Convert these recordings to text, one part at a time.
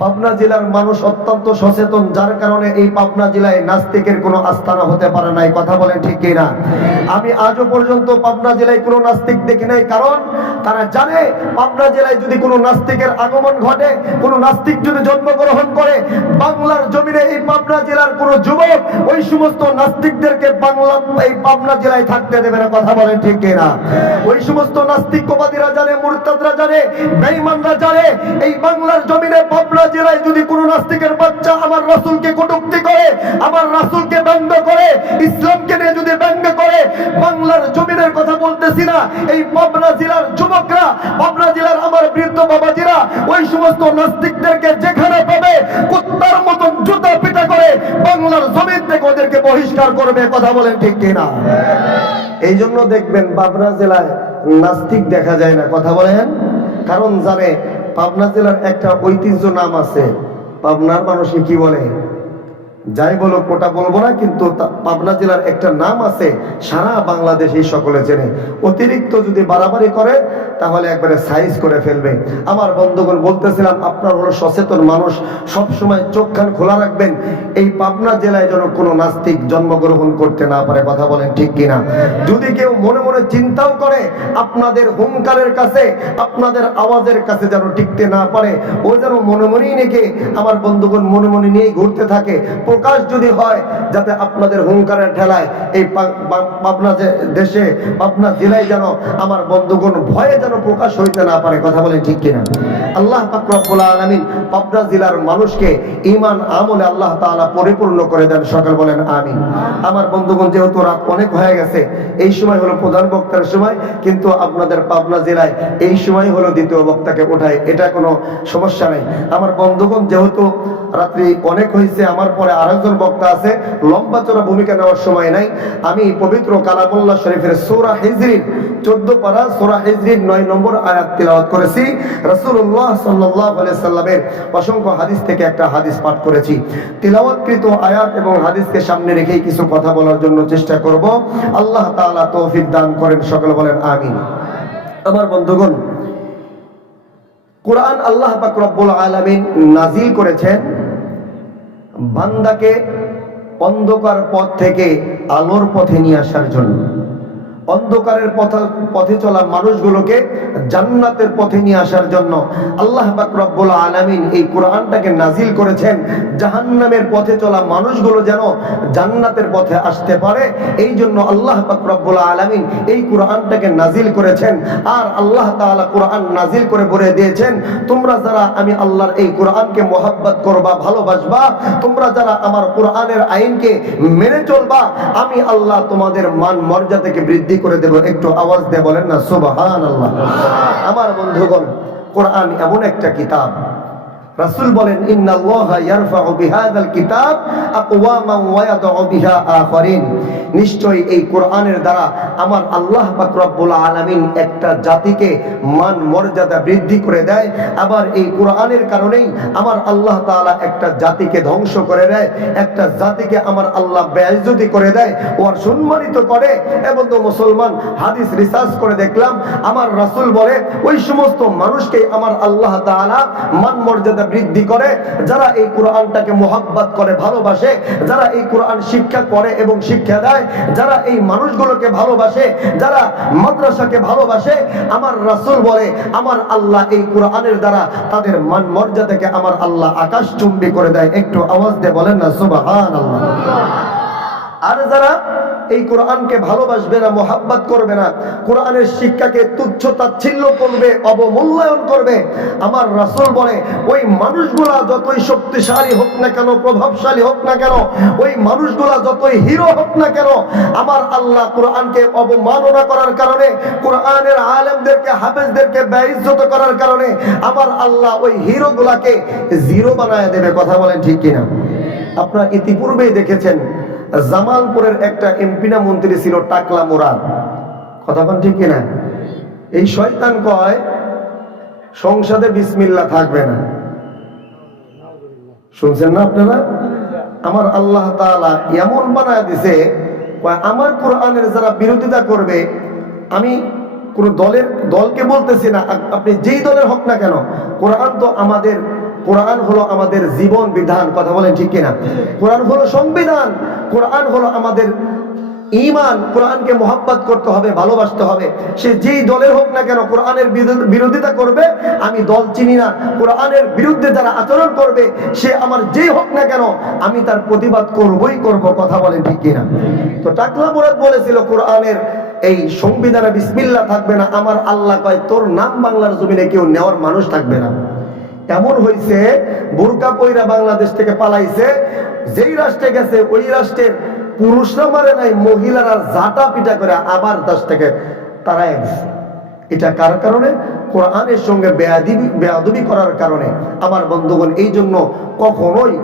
পাবনা জেলার মানুষ অত্যন্ত সচেতন, যার কারণে এই পাবনা জেলায় নাস্তিকের কোনো আস্তানা হতে পারে নাই। কথা বলেন ঠিক কিনা? আমি আজও পর্যন্ত পাবনা জেলায় কোনো নাস্তিক দেখি নাই, কারণ তারা জানে পাবনা জেলায় যদি কোনো নাস্তিকের আগমন ঘটে, কোনো নাস্তিক যদি জন্মগ্রহণ করে, বাংলার জমিনে এই পাবনা জেলার কোনো যুবক ওই সমস্ত নাস্তিকদেরকে এই পাবনা জেলায় থাকতে দেবে না। কথা বলেন ঠিক কিনা? ওই সমস্ত নাস্তিকবাদীরা জানে, মুরতাদরা জানে, বেঈমানরা জানে, এই বাংলার জমিনে পাবনা জেলায় যদি কোনো নাস্তিকের বাচ্চা আমার রাসূলকে কটূক্তি করে, আমার রাসূলকে ব্যঙ্গ করে, ইসলামকে নিয়ে যদি ব্যঙ্গ করে, বাংলার জমিনের কথা বলতেছি না, এই পাবনা জেলার যুবকরা, পাবনা জেলার আমার বৃদ্ধ বাবাজিরা ওই সমস্ত নাস্তিকদেরকে যেখানে পাবে কুত্তার মতন জুতা পিটা করে বাংলার জমিন থেকে ওদেরকে বহিষ্কার করবে। কথা বলেন ঠিক কিনা? এই জন্য দেখবেন পাবনা জেলায় নাস্তিক দেখা যায় না। কথা বলেন, কারণ জানে পাবনা জেলার একটা ঐতিহ্য নাম আছে। পাবনার মানুষকে কি বলে? যাই বলো ওটা বলবো না, কিন্তু পাবনা জেলার একটা নাম আছে, সারা বাংলাদেশ এই সকলে চেনে। অতিরিক্ত যদি বাড়াবাড়ি করে তাহলে একবারে সাইজ করে ফেলবে। আমার বন্ধুগণ বলতেছিলাম, আপনার হলো সচেতন মানুষ, সব সময় চোখ কান খোলা রাখবেন, এই পাবনা জেলায় যেন কোনো নাস্তিক জন্মগ্রহণ করতে না পারে। কথা বলেন ঠিক কিনা? যদি কেউ মনে মনে চিন্তাও করে, আপনাদের হুঙ্কারের কাছে, আপনাদের আওয়াজের কাছে যেন টিকতে না পারে, ও যেন মনে মনেই নেকে আমার বন্ধুগণ মনে মনে নিয়েই ঘুরতে থাকে। প্রকাশ যদি হয়, যাতে আপনাদের হুঙ্কারের ঠেলায় এই পাবনা দেশে, পাবনা জেলায় যেন আমার বন্ধুগণ ভয়ে যেন প্রকাশ হইতে না পারে। কথা বলেন ঠিক কিনা? আল্লাহ পাক রব্বুল আলামিন পাবনা জেলার মানুষকে ঈমান আমলে আল্লাহ তাআলা পরিপূর্ণ করে দেন। সকল বলেন আমিন। আমার বন্ধুগণ, যেহেতু রাত অনেক হয়ে গেছে, এই সময় হলো প্রধান বক্তার সময়, কিন্তু আপনাদের পাবনা জেলায় এই সময় হলো দ্বিতীয় বক্তাকে ওঠায়, এটা কোনো সমস্যা নেই। আমার বন্ধুগণ, যেহেতু রাত্রি অনেক হয়েছে, আমার পরে আরেকজন বক্তা আছে, লম্বা চড়া ভূমিকা নেওয়ার সময় নাই। আমি পবিত্র কালামুল্লাহ শরীফের সূরা হিজরির 14 পারা সূরা হিজরির 9 নম্বর আয়াত তিলাওয়াত করেছি। রাসূলুল্লাহ সাল্লাল্লাহু আলাইহি সাল্লামের অসংখ্য হাদিস থেকে একটা হাদিস পাঠ করেছি। তিলাওয়াতকৃত আয়াত এবং হাদিসকে সামনে রেখেই কিছু কথা বলার জন্য চেষ্টা করব। আল্লাহ তাআলা তৌফিক দান করেন। সকলে বলেন আমিন। আমার বন্ধুগণ, কোরআন আল্লাহ পাক রব্বুল আলামিন নাজিল করেছেন বান্দাকে অন্ধকার পথ থেকে আলোর পথে নিয়ে আসার জন্য, অন্ধকারের পথে চলা মানুষগুলোকে জান্নাতের পথে নিয়ে আসার জন্য আল্লাহ পাক রব্বুল আলামিন এই কোরআনটাকে নাজিল করেছেন। জাহান্নামের পথে চলা মানুষগুলো যেন জান্নাতের পথে আসতে পারে, এই জন্য আল্লাহ পাক রব্বুল আলামিন এই কোরআনটাকে নাজিল করেছেন। আর আল্লাহ তাআলা কোরআন নাজিল করে বলে দিয়েছেন, তোমরা যারা আমি আল্লাহর এই কোরআনকে মহব্বত করবা, ভালোবাসবা, তোমরা যারা আমার কোরআনের আইনকে মেনে চলবা, আমি আল্লাহ তোমাদের মান মর্যাদাকে বৃদ্ধি করে দেব। একটু আওয়াজ দিয়ে বলেন না সুবহানাল্লাহ। আমার বন্ধুগণ, কোরআন এমন একটা কিতাব, রাসূল বলেন ইন্নাল্লাহা ইয়ারফাউ বিহাযাল কিতাব আকওয়ামান ওয়া ইয়াদউ বিহা আখারিন। নিশ্চয়ই এই কোরআনের দ্বারা আমার আল্লাহ পাক রব্বুল আলামিন একটা জাতিকে মান মর্যাদা বৃদ্ধি করে দেয়, আবার এই কোরআনের কারণেই আমার আল্লাহ তাআলা একটা জাতিকে ধ্বংস করে দেয়, একটা জাতিকে আমার আল্লাহ বেইজ্জতি করে দেয়, ওর সম্মানিত করে। এবং তো মুসলমান, হাদিস রিসার্চ করে দেখলাম, আমার রাসূল বলে ওই সমস্ত মানুষকে আমার আল্লাহ তাআলা মান মর্যাদা বৃদ্ধি করে যারা এই কোরআনটাকে মহব্বত করে, ভালোবাসে, যারা এই কোরআন শিক্ষা করে এবং শিক্ষা দেয়, যারা এই মানুষগুলোকে ভালোবাসে, যারা মাদ্রাসাকে ভালোবাসে। আমার রাসূল বলে আমার আল্লাহ এই কোরআনের দ্বারা তাদের মান মর্যাদাকে আমার আল্লাহ আকাশচুম্বী করে দেয়। একটু আওয়াজ দিয়ে বলেন না সুবহানাল্লাহ। আর যারা এই কোরআনকে ভালোবাসবে না, মহব্বত করবে না, কোরআনের শিক্ষাকে তুচ্ছ তাচ্ছিল্য করবে, অবমূল্যায়ন করবে, আমার রাসূল বলে ওই মানুষগুলা যতই শক্তিশালী হোক না কেন, প্রভাবশালী হোক না কেন, ওই মানুষগুলা যতই হিরো হোক না কেন, আমার আল্লাহ কোরআনকে অবমাননা করার কারণে, কোরআনের আলেমদেরকে, হাফেজদেরকে বেইজ্জত করার কারণে আমার আল্লাহ ওই হিরোগুলাকে জিরো বানায় দেবে। কথা বলেন ঠিক কিনা? আপনারা ইতিপূর্বেই দেখেছেন জামালপুরের একটা এমপি না মন্ত্রী ছিল টাকলা মুরাদ। কথা বলেন ঠিক কিনা? এই শয়তান কয় সংসদে বিসমিল্লাহ থাকবে না। শুনছেন না আপনারা? আমার আল্লাহ তাআলা এমন বানায় দিছে, আমার কোরআনের যারা বিরোধিতা করবে, আমি কোন দলকে বলতেছি না, আপনি যেই দলের হোক না কেন, কোরআন তো আমাদের কোরআন হলো আমাদের জীবন বিধান, কথা বলেন ঠিক কিনা? কোরআন হলো সংবিধান, কোরআন হলো আমাদের ঈমান। কোরআনকে মহব্বত করতে হবে, ভালোবাসতে হবে। সে যেই দলের হোক না কেন, কোরআনের বিরোধিতা করবে, আমি দল চিনি না। কোরআনের বিরুদ্ধে যারা আচরণ করবে, সে আমার যেই হোক না কেন, আমি তার প্রতিবাদ করবই করব, কথা বলেন ঠিক কিনা? তো টাকলা মুরাদ বলেছিল, কোরআনের এই সংবিধানে বিসমিল্লাহ থাকবে না। আমার আল্লাহ কয়, তোর নাম বাংলার জমিনে কেউ নেওয়ার মানুষ থাকবে না। এমন হয়েছে, বোরকা পইরা বাংলাদেশ থেকে পালাইছে, যেই রাষ্ট্রে গেছে ওই রাষ্ট্রের পুরুষরা মারে নাই, মহিলারা জাটা পিটা করে আবার দেশ থেকে তারাই দিচ্ছে। এটা কার কারণে? কোরআনের সঙ্গে বেয়াদবি করার কারণে। আমার বন্ধুগণ, এই জন্য কখনোই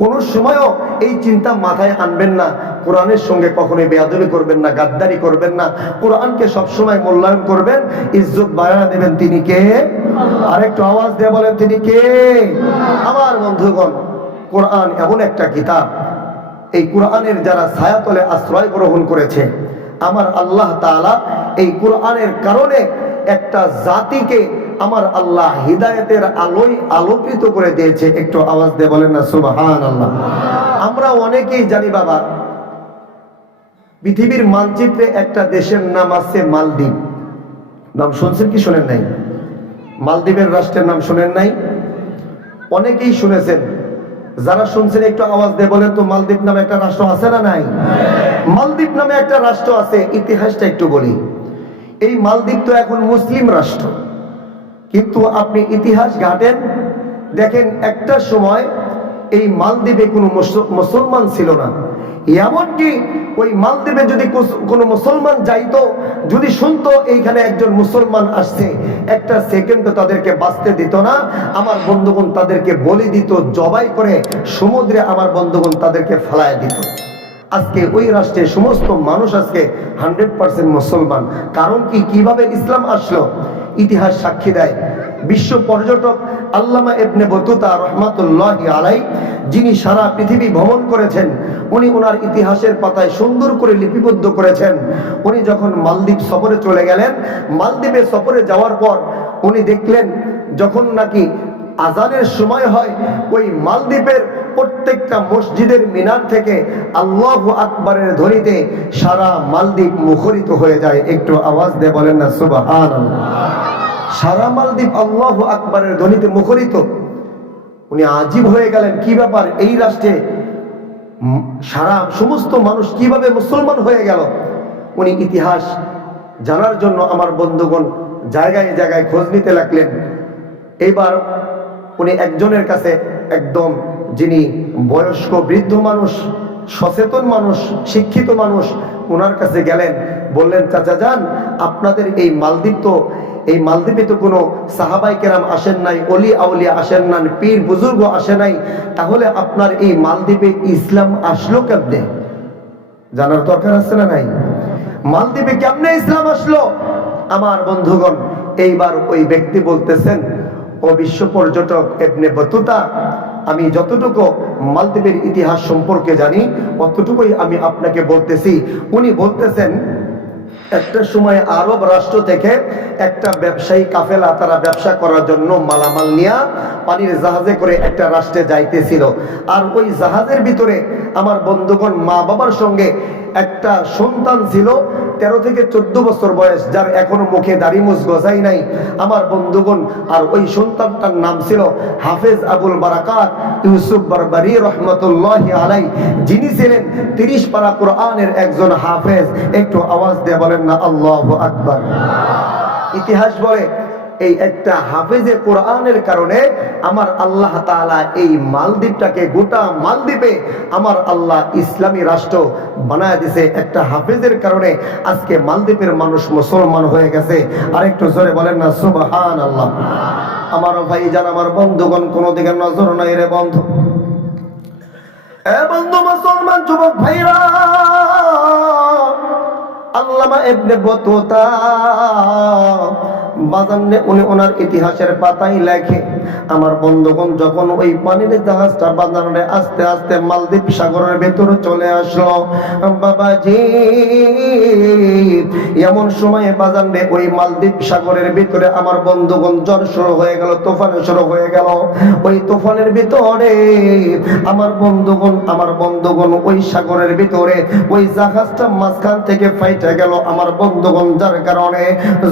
কোন সময়ও এই চিন্তা মাথায় আনবেন না, কোরআনের সঙ্গে কখনোই বেয়াদবি করবেন না, গাদ্দারি করবেন না। কোরআনকে সবসময় মূল্যায়ন করবেন, ইজ্জত বাড়ায় দেবেন। তিনি কে? আরেকটু আওয়াজ দিয়ে বলেন, তিনি কে? আমার বন্ধুগণ, কোরআন এমন একটা কিতাব, এই কোরআনের যারা ছায়াতলে আশ্রয় গ্রহণ করেছে, আমার আল্লাহ তাআলা এই কোরআনের কারণে একটা জাতিকে আমার আল্লাহ হিদায়াতের আলোয় আলোকিত করে দিয়েছে। একটু আওয়াজ দিয়ে বলেন না সুবহানাল্লাহ। আমরা অনেকেই জানি বাবা, পৃথিবীর মানচিত্রে একটা দেশের নাম আছে মালদ্বীপ। নাম শুনছেন কি শোনেন নাই? মালদ্বীপের রাষ্ট্রের নাম শোনেন নাই? অনেকেই শুনেছেন। যারা শুনছেন একটু আওয়াজ দিয়ে বলেন তো, মালদ্বীপ নামে একটা রাষ্ট্র আছে না নাই? মালদ্বীপ নামে একটা রাষ্ট্র আছে। ইতিহাসটা একটু বলি। এই মালদ্বীপ তো এখন মুসলিম রাষ্ট্র, কিন্তু আপনি ইতিহাস ঘাটেন, দেখেন একটা সময় এই মালদ্বীপে কোনো মুসলমান ছিল না। এমনকি ওই মালদ্বীপে যদি কোনো মুসলমান যাইতো, যদি শুনতো এইখানে একজন মুসলমান আসছে, একটা সেকেন্ডও তাদেরকে বাঁচতে দিত না। আমার বন্ধুগণ তাদেরকে বলি দিত, জবাই করে সমুদ্রে আমার বন্ধুগণ তাদেরকে ফেলায় দিত। আজকে ওই রাষ্ট্রে সমস্ত মানুষ আজকে 100% মুসলমান। কারণ কি? কিভাবে ইসলাম আসলো? ইতিহাস সাক্ষী দেয়। বিশ্ব পর্যটক আল্লামা ইবনে বতুতা রহমাতুল্লাহি আলাইহি, যিনি সারা পৃথিবী ভ্রমণ করেছেন, উনি ওনার ইতিহাসের পাতায় সুন্দর করে লিপিবদ্ধ করেছেন। উনি যখন মালদ্বীপ সফরে চলে গেলেন, মালদ্বীপে সফরে যাওয়ার পর উনি দেখলেন, যখন নাকি আজানের সময় হয়, ওই মালদ্বীপের প্রত্যেকটা মসজিদের মিনার থেকে আল্লাহু আকবারের ধ্বনিতে সারা মালদ্বীপ মুখরিত হয়ে যায়। একটু আওয়াজ দিয়ে বলেন না সুবহানাল্লাহ। সারা মালদ্বীপ আল্লাহু আকবারের ধ্বনিতে মুখরিত। উনি আজীব হয়ে গেলেন, কি ব্যাপার, এই রাষ্ট্রে সারা সমস্ত মানুষ কিভাবে মুসলমান হয়ে গেল? উনি ইতিহাস জানার জন্য আমার বন্ধুগণ জায়গায় জায়গায় খোঁজ নিতে লাগলেন। এইবার উনি একজনের কাছে, একদম যিনি বয়স্ক বৃদ্ধ মানুষ, সচেতন মানুষ, শিক্ষিত মানুষ, ওনার কাছে গেলেন। বললেন, চাচা যান, আপনাদের এই মালদ্বীপ তো, এই মালদ্বীপে তো কোনো সাহাবাই কেরাম আসেন নাই, অলি আউলিয়া আসেন নাই, পীর বুজুর্গ আসে নাই, তাহলে আপনার এই মালদ্বীপে ইসলাম আসলো কেমনে? জানার দরকার আছে না নাই? মালদ্বীপে কেমনে ইসলাম আসলো? আমার বন্ধুগণ, এইবার ওই ব্যক্তি বলতেছেন, ও বিশ্ব পর্যটক ইবনে বতুতা, আমি যতটুকু মালদ্বীপের ইতিহাস সম্পর্কে জানি অতটুকুই আমি আপনাকে বলতেছি। উনি বলতেছেন, একটা সময় আরব রাষ্ট্র থেকে একটা ব্যবসায়ী কাফেলা, তারা ব্যবসা করার জন্য মালামাল নিয়ে পানির জাহাজে করে একটা রাষ্ট্রে যাইতেছিল। আর ওই জাহাজের ভিতরে আমার বন্ধুগণ মা বাবার সঙ্গে একটা সন্তান ছিল, 13 থেকে 14 বছর বয়স, যার এখনো মুখে দাড়ি মুছ গজাই নাই। আমার বন্ধুগণ, আর ওই সন্তানটার নাম ছিল হাফেজ আবুল বারাকাত ইউসুফ বারবারি রহমতুল্লাহি আলাইহি, যিনি ছিলেন 30 পারা কোরআনের একজন হাফেজ। একটু আওয়াজ দিয়ে বলেন না আল্লাহু আকবার। ইতিহাস বলে, এই একটা হাফেজে কোরআনের কারণে আমার আল্লাহ তাআলা এই মালদ্বীপটাকে, গোটা মালদ্বীপে আমার আল্লাহ ইসলামী রাষ্ট্র বানায় দিয়েছে। একটা হাফেজের কারণে আজকে মালদ্বীপের মানুষ মুসলমান হয়ে গেছে। আরেকটু জোরে বলেন না সুবহানাল্লাহ। আমার ভাইজান, আমার বন্ধুগণ, কোন দিকে নজর নাই রে বন্ধু। এ বন্ধু, মুসলমান যুবক ভাইরা, আল্লামা ইবনে বতুতা বাজানে উনি ওনার ইতিহাসের পাতায় লেখে, আমার বন্ধুগণ যখন ওই পানির জাহাজটা বাজারে আস্তে আস্তে মালদ্বীপ সাগরের ভেতরে চলে আসলো বাবাজি, এমন সময় বাজারে ওই মালদ্বীপ সাগরের ভিতরে আমার বন্ধুগণ ঝড় শুরু হয়ে গেল, তুফান শুরু হয়ে গেল। ওই তুফানের ভিতরে আমার বন্ধুগণ ওই সাগরের ভিতরে ওই জাহাজটা মাঝখান থেকে ফাইটে গেল আমার বন্ধুগণ, যার কারণে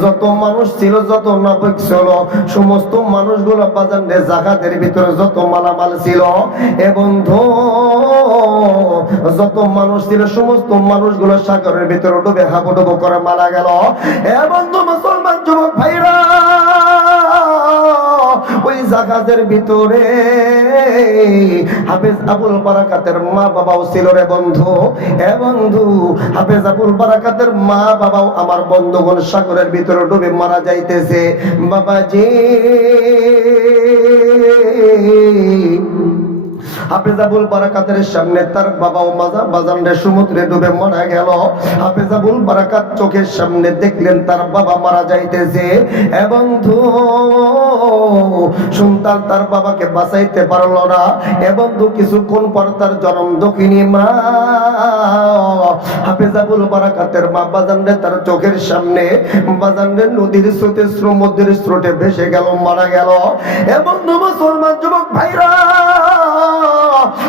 যত মানুষ ছিল, যত নাবিক ছিল, সমস্ত মানুষগুলো বাজারে জাহাজের ভিতরে যত মালামাল ছিল এ বন্ধু, যত মানুষ ছিল সমস্ত মানুষগুলো সাগরের ভিতরে ডুবে হাবুডুবু করে মারা গেল। এ বন্ধু মুসলমান যুবক ভাইরা, ওই জাহাজের ভিতরে হাফেজ আবুল বারাকাতের মা বাবাও ছিল রে বন্ধু। এ বন্ধু, হাফেজ আবুল বারাকাতের মা বাবাও আমার বন্ধুগণ সাগরের ভিতরে ডুবে মারা যাইতেছে বাবাজি। হাফেজ আবুল বারাকাতের সামনে তার বাবাও বাজারে সমুদ্রে ডুবে মারা গেল। হাফেজ আবুল বারাকাত চোখের সামনে দেখলেন তার বাবা মারা যাইতেছে। এ বন্ধু, সন্তান তার বাবাকে বাঁচাইতে পারলো না। এ বন্ধু, কিছুক্ষণ পর তার জনম দক্ষিণী মা হাফেজ আবুল বারাকাতের মা বাজারে তার চোখের সামনে বাজারে নদীর স্রোতে সমুদ্রের স্রোতে ভেসে গেল, মারা গেল। এ বন্ধু মুসলমান যুবক ভাইরা,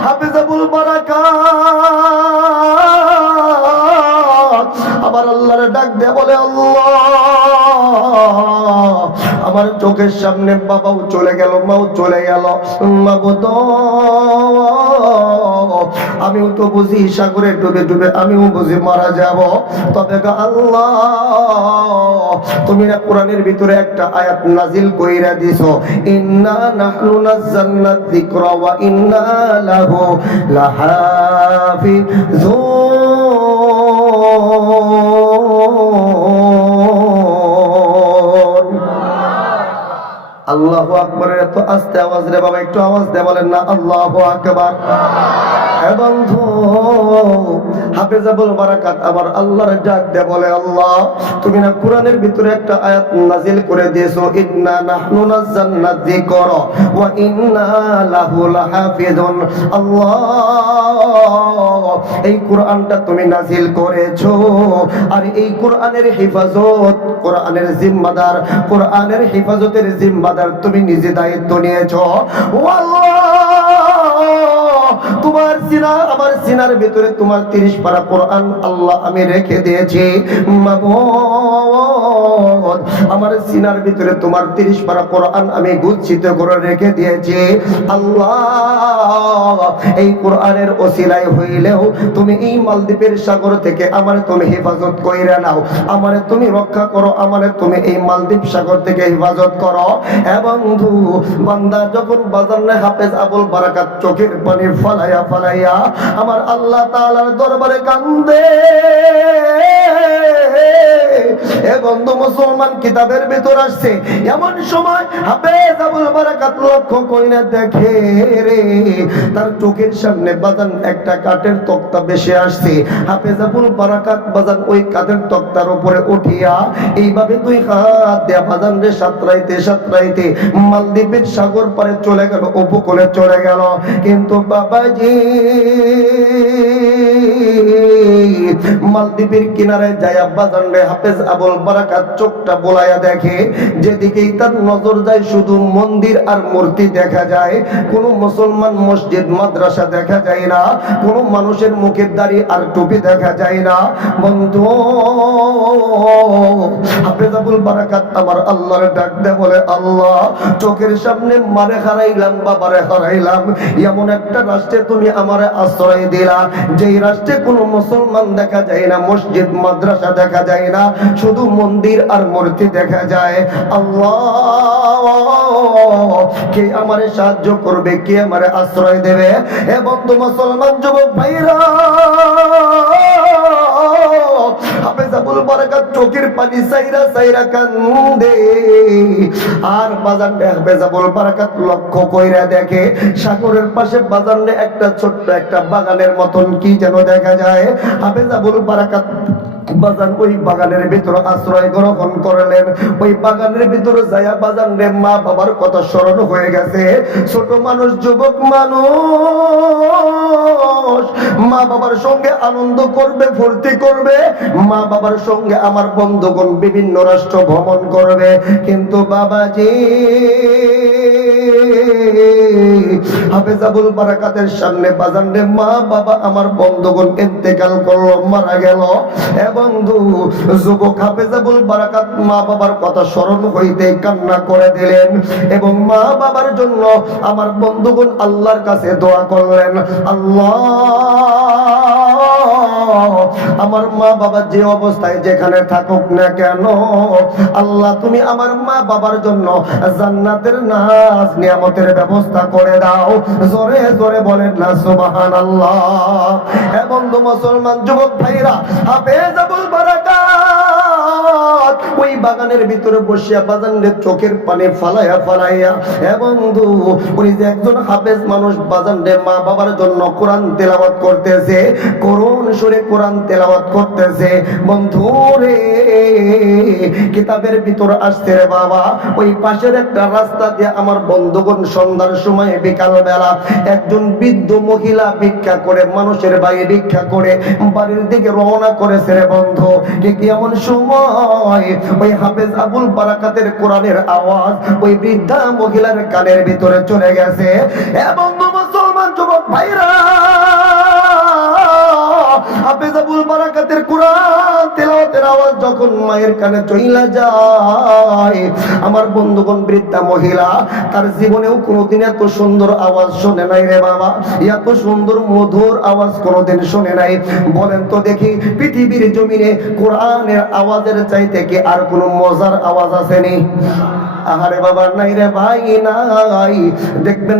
হাফেজ আবুল বারাকাত আবার আল্লাহর ডাক দিয়ে বলে, আল্লাহ, আমার চোখের সামনে বাবাও চলে গেল, মাও চলে গেল, মাবুদ আমিও তো বুঝি সাগরে ডুবে ডুবে আমিও বুঝি মারা যাব। তবে আল্লাহ, তুমি না কোরআনের ভিতরে একটা আয়াত নাজিল কইরা দিছো, ইন্না নাহনু নাযালনা যিকরা ওয়া ইন্না লাহু লাহাফিজুন। আল্লাহু আকবার। এত আস্তে আওয়াজ রে বাবা, একটু আওয়াজ দিয়ে বলেন না আল্লাহু আকবার। হে বন্ধু, হাফেজ আবুল বারাকাত আমার আল্লাহর ডাক দিয়ে বলে, আল্লাহ, তুমি না কোরআনের ভিতরে একটা আয়াত নাজিল করে দিয়েছো, ইন্না নাহনু নাযালনা যিকরা ওয়া ইন্না লাহু লাহাফিজুন। আল্লাহ, এই কোরআনটা তুমি নাজিল করেছো, আর এই কোরআনের হেফাজত, কোরআনের জিম্মাদার, কোরআনের হেফাজতের জিম্মাদার তুমি নিজে দায়িত্ব নিয়েছো। ও আল্লাহ, তোমার সিনা আমার সিনার ভিতরে তোমার 30 পারা কোরআন আল্লাহ আমি রেখে দিয়েছি। মাবুদ, আমার সিনার ভিতরে তোমার 30 পারা কোরআন আমি গুচ্ছিত করে রেখে দিয়েছি। আল্লাহ, এই কোরআনের ওসিলায় হইলেও তুমি এই মালদ্বীপের সাগর থেকে আমার তুমি হেফাজত কইরা নাও, আমারে তুমি রক্ষা করো, আমারে তুমি এই মালদ্বীপ সাগর থেকে হেফাজত করো। এবং বন্ধু, বান্দা যখন বাজারে হাফেজ আবুল বারাকাত চোখের পানি ফালাইয়া ফালাইয়া আমার আল্লাহ তাআলার দরবারে কান্দে। এ বন্ধু মুসলমান, কিতাবের ভিতর আসছে এমন সময় হাফেজ আবুল বারাকাত লক্ষ্য কইরা দেখে রে, তার চোখের সামনে বাজান একটা কাঠের তক্তা ভেসে আসছে। হাফেজ আবুল বারাকাত বাজান ওই কাঠের তক্তার উপরে উঠিয়া এইভাবে দুই হাত দিয়ে বাজান রে সাঁতরাইতে সাঁতরাইতে মালদ্বীপের সাগর পারে চলে গেল, উপকূলে চলে গেল। কিন্তু বাবাজি, মালদ্বীপের কিনারে যায় বাজান রে হাফেজ আবুল বারাকাত চোখটা বোলাইয়া দেখে, যেদিকেই তার নজর যায় শুধু মন্দির আর মূর্তি দেখা যায়, কোন মুসলমান মসজিদ মাদ্রাসা দেখা যায় না, কোন মানুষের মুখের দাড়ি আর টুপি দেখা যায় না। বন্ধু, হাফেজ আবুল বারাকাত আমার আল্লাহর ডাক দে বলে, আল্লাহ, চোখের সামনে মারে হারাইলাম, বাবারে হারাইলাম, এমন একটা রাষ্ট্রে তুমি আমারে আশ্রয় দিলা, যেই রাষ্ট্রে কোনো মুসলমান দেখা যায় না, মসজিদ মাদ্রাসা দেখা যায় না, শুধু মন্দির আর মূর্তি দেখা যায়। আল্লাহ, কে আমারে সাহায্য করবে, কে আমারে আশ্রয় দেবে? হে বন্ধু মুসলমান যুবক ভাইরা, হাফেজ আবুল বারাকাত চোখের পানি সাইরা সাইরা কান্দে। আর বাজারে হাফেজ আবুল বারাকাত লক্ষ্য কইরা দেখে সাগরের পাশে বাজারে একটা ছোট্ট একটা বাগানের মতন কি যেন দেখা যায়। হাফেজ আবুল বারাকাত বাজান ওই বাগানের ভিতরে আশ্রয় গ্রহণ করলেন। ওই বাগানের ভিতরে যায়া বাজান রে মা বাবার কথা স্মরণ হয়ে গেছে। ছোট মানুষ, যুবক মানুষ মা বাবার সঙ্গে আনন্দ করবে, ফুর্তি করবে, মা বাবার সঙ্গে আমার বন্ধুগণ বিভিন্ন রাষ্ট্র ভ্রমণ করবে। কিন্তু বাবাজি হাফেজ আবুল বারাকাতের সামনে বাজান রে মা বাবা আমার বন্ধুগণ ইন্তেকাল করলো, মারা গেল। বন্ধু যুবক হাফেজ আবুল বারাকাত মা বাবার কথা স্মরণ হইতে কান্না করে দিলেন এবং মা বাবার জন্য আমার বন্ধুগণ আল্লাহর কাছে দোয়া করলেন, আল্লাহ আমার মা বাবা যে অবস্থায় যেখানে থাকুক না কেন, আল্লাহ তুমি আমার মা বাবার জন্য জান্নাতের নাজ নিয়ামতের ব্যবস্থা করে দাও। জোরে জোরে বলেন না সুবহানাল্লাহ। এবং মুসলমান যুবক ভাইরা, হাফেজ আবুল বারাকাত ওই বাগানের ভিতরে বসিয়া বাজানের চোখের পানি ফালাইয়া ফালাইয়া বন্ধু উনি যে একজন হাফেজ মানুষ বাজানের মা বাবার জন্য কোরআন তেলাওয়াত করতেছে, করুণ সুরে কোরআন তেলাওয়াত করতেছে। বন্ধু রে কিতাবের ভিতর আসছে রে বাবা, ওই পাশের একটা রাস্তা দিয়ে আমার বন্ধুগণ সন্ধ্যার সময় বিকাল বেলা একজন বৃদ্ধ মহিলা ভিক্ষা করে, মানুষের বাড়ি ভিক্ষা করে বাড়ির দিকে রওনা করেছে রে বন্ধু। ঠিক এমন সময় ওই হাফেজ আবুল বারাকাতের কোরআনের আওয়াজ ওই বৃদ্ধা মহিলার কানের ভিতরে চলে গেছে। এবং মুসলমান যুবক ভাইরা, হাফেজ আবুল বারাকাতের কোরআন তেলাওয়াতের আওয়াজ যখন মায়ের কানে চইলা যায়, আমার বন্ধুগণ বৃদ্ধা মহিলা তার জীবনেও কোনোদিন এত সুন্দর আওয়াজ শুনে নাই রে বাবা, এত সুন্দর মধুর আওয়াজ কোনোদিন শুনে নাই। বলেন তো দেখি, পৃথিবীর জমিনে কোরআনের আওয়াজের চাইতে কি আর কোনো মজার আওয়াজ আসেনি? আহারে বাবা, নাই রে ভাই নাই। দেখবেন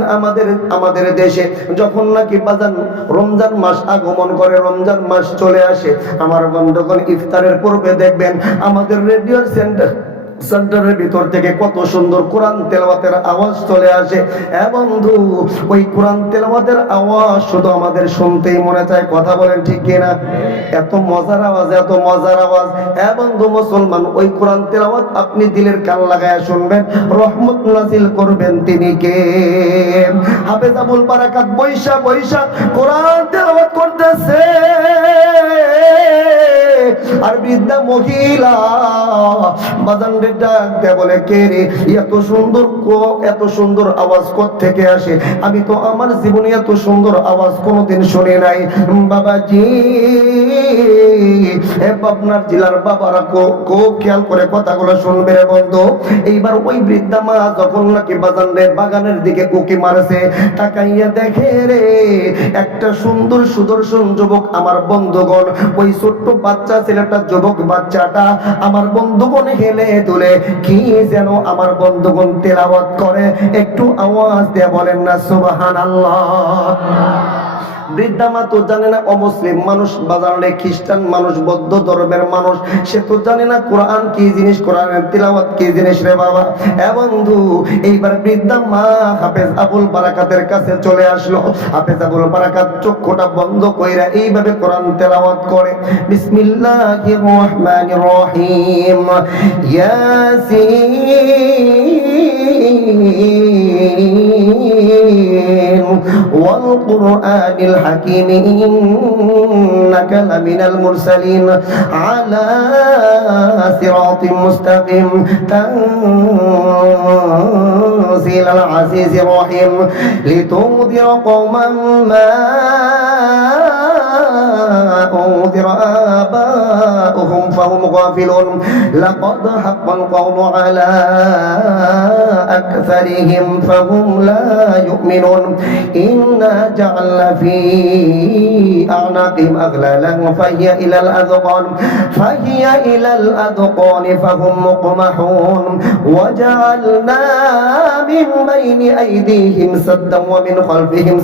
আমাদের দেশে যখন নাকি বাজান রমজান মাস আগমন করে, রমজান মাস চলে আসে, আমার বন্ধুগণ ইফতারের পূর্বে দেখবেন আমাদের রেডিওর সেন্টারের ভিতর থেকে কত সুন্দর কোরআন তেলাওয়াতের আওয়াজ চলে আসে। বন্ধু ওই কোরআন তেলাওয়াতের আওয়াজ শুধু আমাদের শুনতেই মনে চায়। কথা বলেন ঠিক কিনা? এত মজার আওয়াজ, এত মজার আওয়াজ। বন্ধু মুসলমান, ওই কোরআন তেলাওয়াত আপনি দিলের কান লাগায়া শুনবেন, রহমত নাজিল করবেন তিনি কে? হাফেজ আবুল বারাকাত বৈশা বৈশা কোরআন তেলাওয়াত করতেছে, আর বৃদ্ধা মহিলা বাজান ডাক দেয়া বলে, কে রে এত সুন্দর আওয়াজ কোত্থেকে আসে? আমি তো আমার জীবনে এত সুন্দর আওয়াজ কোনোদিন শুনি নাই। বাবাজি পাবনার জেলার বাবারা খুব খেয়াল করে কথাগুলো শুনবে রে বন্ধু। এইবার ওই বৃদ্ধা মা যখন নাকি বাজান রে বাগানের দিকে উকি মারছে, তাকাইয়া দেখে রে একটা সুন্দর সুদর্শন যুবক আমার বন্ধুগণ, ওই ছোট্ট বাচ্চা ছেলেটা, যুবক বাচ্চাটা আমার বন্ধুগণ হেলে তুলে কি যেন আমার বন্ধুগণ তেলাওয়াত করে। একটু আওয়াজ দিয়ে বলেন না সুবহানাল্লাহ। বৃদ্ধা মা তো জানে না অমুসলিম মানুষ, বাজারে খ্রিস্টান মানুষ, বৌদ্ধ ধর্মের মানুষ, সে তো জানে না কোরআন কি জিনিস, কোরআনের তিলাওয়াত কি জিনিস রে বাবা। বন্ধু এইবার বৃদ্ধা মা হাফেজ আবুল বারাকাতের কাছে চলে আসলো। হাফেজ আবুল বারাকাত চক্ষুটা বন্ধ কইরা এইভাবে কোরআন তেলাওয়াত করে, বিসমিল্লাহির রহমানির রহিম, ইয়াসিন ওয়াল কুরআনিল حكيم إنك لمن المرسلين على صراط مستقيم تنزيل العزيز الرحيم لتنذر قوما ما أنذر آباؤهم فهم غافلون لقد حق القول على أكثرهم فهم لا يؤمنون إنا جعلنا في أعناقهم أغلالا فهي إلى الأذقان فهم مقمحون وجعلنا من بين أيديهم سدا ومن خلفهم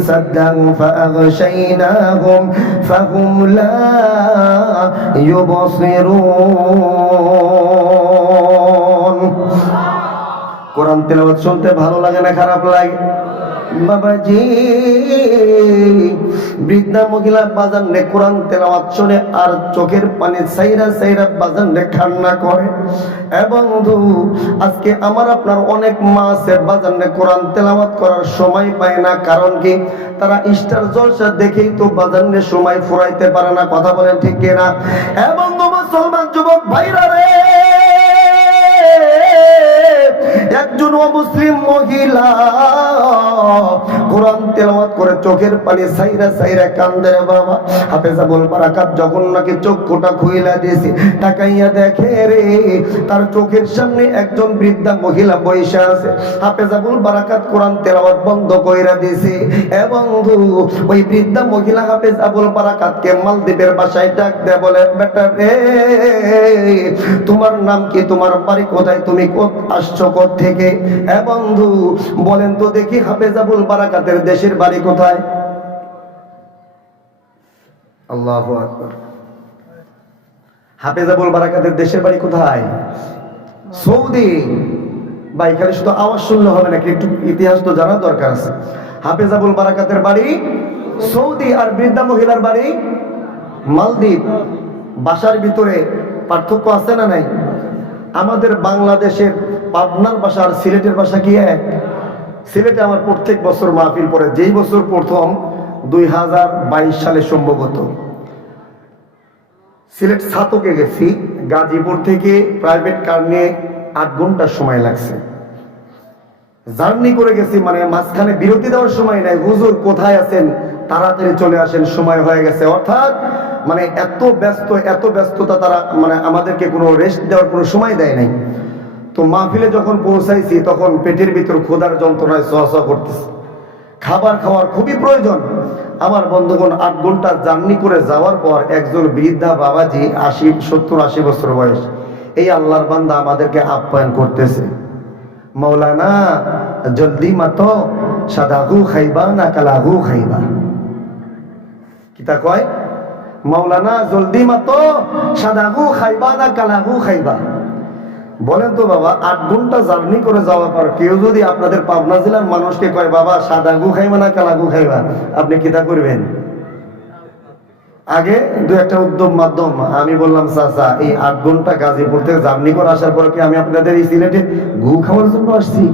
سدا فأغشيناهم فهم لا يبصرون। কোরআন তেলাওয়াত শুনতে ভালো লাগে না খারাপ লাগে? বাবাজি বৃদ্ধা মহিলা বাজান রে কোরআন তেলাওয়াত শুনে আর চোখের পানি সাইরা সাইরা বাজান রে কান্না করে। এবং বন্ধু আজকে আমার আপনার অনেক মা আছে বাজান রে কোরআন তেলাওয়াত করার সময় পায় না। কারণ কি? তারা স্টার জলসা দেখেই তো বাজান রে সময় ফুরাইতে পারে না। কথা বলেন ঠিক কিনা? এবং মুসলমান যুবক ভাইরা রে, একজন অমুসলিম মহিলা কোরআন তেলাওয়াত করে চোখের পানি সাইরা সাইরা কান্দে রে বাবা। হাফেজাবুল বারাকাত যখন নাকি চক্ষুটা খুইলা দিয়েছে, তাকাইয়া দেখে রে তার চোখের সামনে একজন বৃদ্ধা মহিলা বসে আছে। হাফেজাবুল বারাকাত কোরআন তেলাওয়াত বন্ধ কইরা দিয়েছে এবং ওই বৃদ্ধা মহিলা হাফেজাবুল বারাকাতকে মালদ্বীপের ভাষায় ডাক দেয়, বলে বেটা রে তোমার নাম কি, তোমার বাড়ি কোথায়, তুমি আসছো থেকে? বন্ধু বলেন তো দেখি হাফেজাবুল বারাকাতের দেশের বাড়ি কোথায়? আল্লাহু আকবার। হাফেজাবুল বারাকাতের দেশের বাড়ি কোথায়? সৌদি। ভাই এখানে শুধু আওয়াজ শুনলে হবে নাকি, একটু ইতিহাস তো জানার দরকার আছে। হাফেজাবুল বারাকাতের বাড়ি সৌদি আর বৃদ্ধা মহিলার বাড়ি মালদ্বীপ। ভাষার ভিতরে পার্থক্য আছে না নাই? আমাদের বাংলাদেশের পাবনার ভাষা আর সিলেটের ভাষা কি এক? সিলেটে আমার প্রত্যেক বছর মাহফিল পড়ে। যেই বছর প্রথম 2022 সালে সম্ভবত সিলেট ছাতকে গেছি, গাজীপুর থেকে প্রাইভেট কার নিয়ে 8 ঘন্টার সময় লাগছে। জার্নি করে গেছি, মানে মাঝখানে বিরতি দেওয়ার সময় নাই। হুজুর কোথায় আছেন, তাড়াতাড়ি চলে আসেন, সময় হয়ে গেছে। অর্থাৎ মানে এত ব্যস্ততা তারা, মানে আমাদেরকে কোনো রেস্ট দেওয়ার কোনো সময় দেয় নাই। তো মাহফিলে যখন পৌঁছাইছি তখন পেটের ভিতর ক্ষুধার যন্ত্রণায় ছোঁয়া করতেছে। খাবার খাওয়ার খুবই প্রয়োজন। আমার বন্ধুগণ 8 ঘন্টা জার্নি করে যাওয়ার পর একজন বৃদ্ধা বাবাজি 70-80 বছর বয়স, এই আল্লাহর বান্দা আমাদেরকে আপ্যায়ন করতেছে। মৌলানা জলদি মাতো সাদাহু খাইবা না কালাহু খাইবা। কিতা কয়? মৌলানা জলদি মাতো সাদাহু খাইবা না কালাহু খাইবা। বলেন তো বাবা, 8 ঘন্টা জার্নি করে যাওয়ার পর কেউ যদি আপনাদের পাবনা জেলার মানুষকে কয় বাবা সাদা গু খাইবা না কালা গু খাইবা, আপনি কিতা করবেন? আগে 2-1টা উদ্যোগ মাধ্যম আমি বললাম চাচা এই 8 ঘন্টা গাজীপুর থেকে জার্নি করে আসার পর কি আমি আপনাদের এই সিলেটে গু খাওয়ার জন্য আসছি?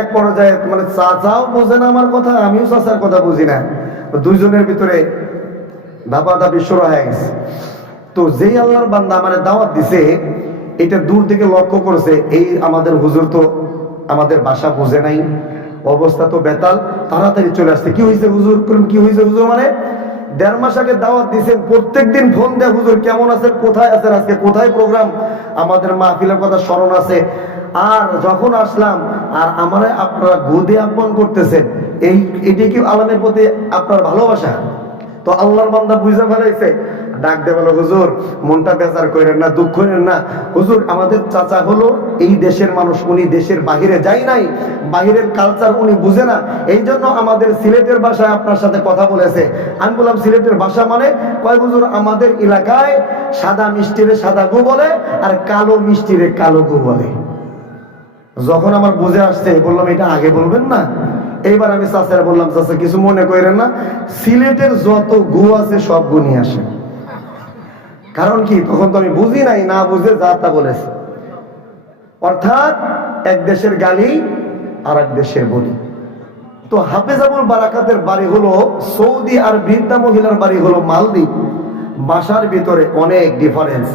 এক পর্যায়ে মানে চাচাও বোঝে না আমার কথা, আমিও চাচার কথা বুঝি না। দুইজনের ভিতরে ধাপাধাপি শুরু হয়ে গেছে। তো যেই আল্লাহর বান্দা আমার দাওয়াত দিছে, এটা দূর থেকে লক্ষ্য করেছে এই আমাদের হুজুর তো আমাদের ভাষা বোঝে নাই, অবস্থা তো বেতাল, তাড়াতাড়ি চলে আসছে। কি হয়েছে হুজুর? কি হয়েছে হুজুর? মানে 1.5 মাস আগে দাওয়াত দিয়েছেন, প্রত্যেকদিন ফোন দেয় হুজুর কেমন আছেন, কোথায় আছেন, আজকে কোথায় প্রোগ্রাম, আমাদের মাহফিলের কথা স্মরণ আছে। আর যখন আসলাম আর আমারে আপনারা গোদে আহ্বান করতেছেন, এটি কি আল্লাহর প্রতি আপনার ভালোবাসা? তো আল্লাহর বান্দা বুঝে ফেলাইছে, ডাক দে বলো হুজুর মনটা বেজার করেন না, দুঃখ করেন না। হুজুর আমাদের চাচা হলো এই দেশের মানুষ, উনি দেশের বাহিরে যায় নাই, বাহিরের কালচার উনি বুঝে না, এই জন্য আমাদের সিলেটের ভাষায় আপনার সাথে কথা বলেছে। আমি বললাম সিলেটের ভাষা মানে? কয় হুজুর আমাদের এলাকায় সাদা মিষ্টিরে সাদা গু বলে আর কালো মিষ্টিরে কালো গু বলে। যখন আমার বুঝে আসছে বললাম এটা আগে বলবেন না। এইবার আমি চাচারা বললাম চাচা কিছু মনে করেন না, সিলেটের যত গু আছে সব গু নিয়ে আসে। কারণ কি তখন তো আমি বুঝি নাই, না বুঝে যা তা বলেছে। অর্থাৎ এক দেশের গালি আর এক দেশের বলি। তো হাফেজাবুল বারাকাতের বাড়ি হলো সৌদি আর বৃদ্ধা মহিলার বাড়ি হলো মালদ্বীপ। ভাষার ভিতরে অনেক ডিফারেন্স।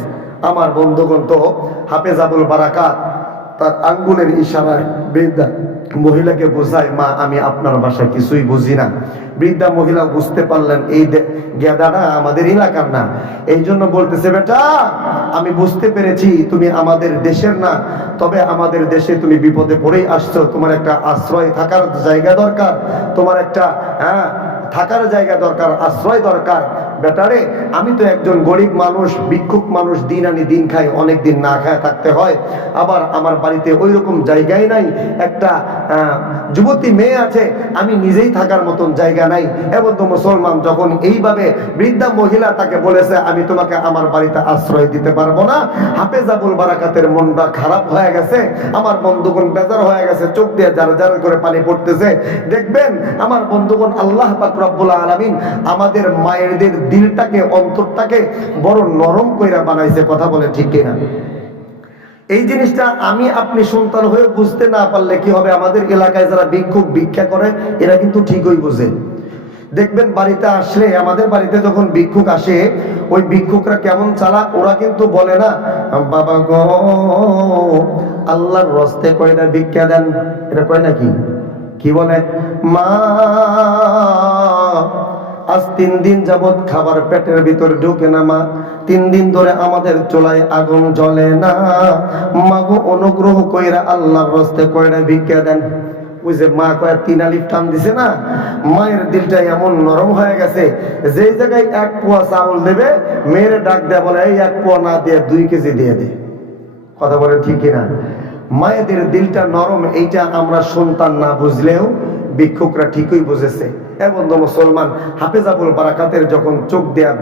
আমার বন্ধুগণ তো হাফেজাবুল বারাকাত তার আঙ্গুলের ইশারায় বৃদ্ধা মহিলাকে বোঝায় মা আমি আপনার ভাষায় কিছুই বুঝি না। বৃদ্ধা মহিলা বুঝতে পারলেন এই গেদাটা আমাদের এলাকার না, এই জন্য বলতেছে বেটা আমি বুঝতে পেরেছি তুমি আমাদের দেশের না, তবে আমাদের দেশে তুমি বিপদে পড়েই আসছো, তোমার একটা আশ্রয় থাকার জায়গা দরকার, তোমার একটা থাকার জায়গা দরকার, আশ্রয় দরকার। বেটারে আমি তো একজন গরিব মানুষ, ভিক্ষুক মানুষ, দিন আনি দিন খাই, অনেক দিন না খায় থাকতে হয়, আবার আমার বাড়িতে ওই রকম জায়গায় নাই, একটা যুবতী মেয়ে আছে, আমি নিজেই থাকার মতন জায়গা নাই। এবং তো মুসলমান যখন এইভাবে বৃদ্ধা মহিলা তাকে বলেছে আমি তোমাকে আমার বাড়িতে আশ্রয় দিতে পারবো না, হাফেজ আবুল বারাকাতের মনটা খারাপ হয়ে গেছে, আমার বন্ধুগণ বেজার হয়ে গেছে, চোখ দিয়ে জার জার করে পানি পড়তেছে। দেখবেন আমার বন্ধুগণ, আল্লাহ পাক রব্বুল আলামিন আমাদের মায়েরদের দিলটাকে, অন্তরটাকে বড় নরম কইরা বানাইছে। কথা বলে ঠিক কিনা? এই জিনিসটা আমি আপনি সন্তান হয়ে বুঝতে না পারলে কি হবে, আমাদের এলাকায় যারা ভিক্ষুক ভিক্ষা করে এরা কিন্তু ঠিকই বুঝে। দেখবেন বাড়িতে আসলে, আমাদের বাড়িতে যখন ভিক্ষুক আসে, ওই ভিক্ষুকরা কেমন চালাক, ওরা কিন্তু বলে না বাবা গো আল্লাহর রস্তে কয়টা ভিক্ষা দেন, এটা কয় নাকি? কি বলে, মা আজ 3 দিন যাবত খাবার পেটের ভিতর ঢুকে না মা, 3 দিন ধরে আমাদের চুলায় আগুন জ্বলে না, মাগো অনুগ্রহ কইরা আল্লাহর রাস্তে কয়টা ভিক্ষা দেন। ওই যে মা কয়েক 3 আলিফ টান দিছে না, মায়ের দিলটা এমন নরম হয়ে গেছে, যেই জায়গায় 1 পোয়া চাউল দেবে, মেয়ের ডাক দেয়া বলে এই 1 পোয়া না দিয়ে 2 কেজি দিয়ে দে। কথা বলে ঠিক কিনা? মায়েদের দিলটা নরম, এইটা আমরা সন্তান না বুঝলেও ভিক্ষুকরা ঠিকই বুঝেছে। এবং মুসলমান, হাফেজ আবুল বারাকাতের যখন চোখ দেয়া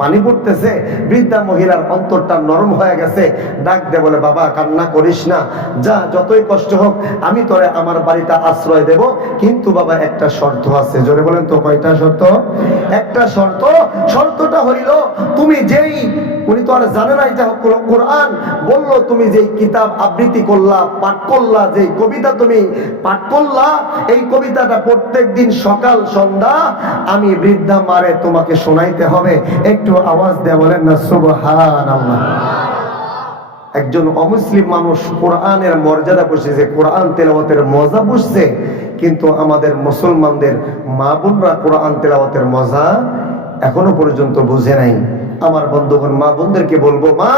পানি পড়তেছে, বৃদ্ধা মহিলার অন্তরটা নরম হয়ে গেছে, ডাক দে বলে বাবা কান্না করিস না, যা যতই কষ্ট হোক আমি তোরে আমার বাড়িতে আশ্রয় দেব, কিন্তু বাবা একটা শর্ত আছে। জোরে বলেন তো কয়টা শর্ত? একটা শর্ত, শর্তটা হইল তুমি যেই, উনি তো আর জানে না এটা কোরআন, বললো তুমি যেই কিতাব আবৃত্তি করলা, পাঠ করলা, যেই কবিতা তুমি পাঠ করলা, এই কবিতাটা প্রত্যেক দিন সকাল সন্ধ্যা আমি বৃদ্ধা মারে তোমাকে শোনাইতে হবে। একটু আওয়াজ দেয়া বলেন না সুবহানাল্লাহ। একজন অমুসলিম মানুষ কোরআনের মর্যাদা বুঝছে, কোরআন তেলাওয়াতের মজা বুঝছে, কিন্তু আমাদের মুসলমানদের মা বোনরা কোরআন তেলাওয়াতের মজা এখনো পর্যন্ত বুঝে নাই। আমার বন্ধুগণ, মা বোনদেরকে বলবো, মা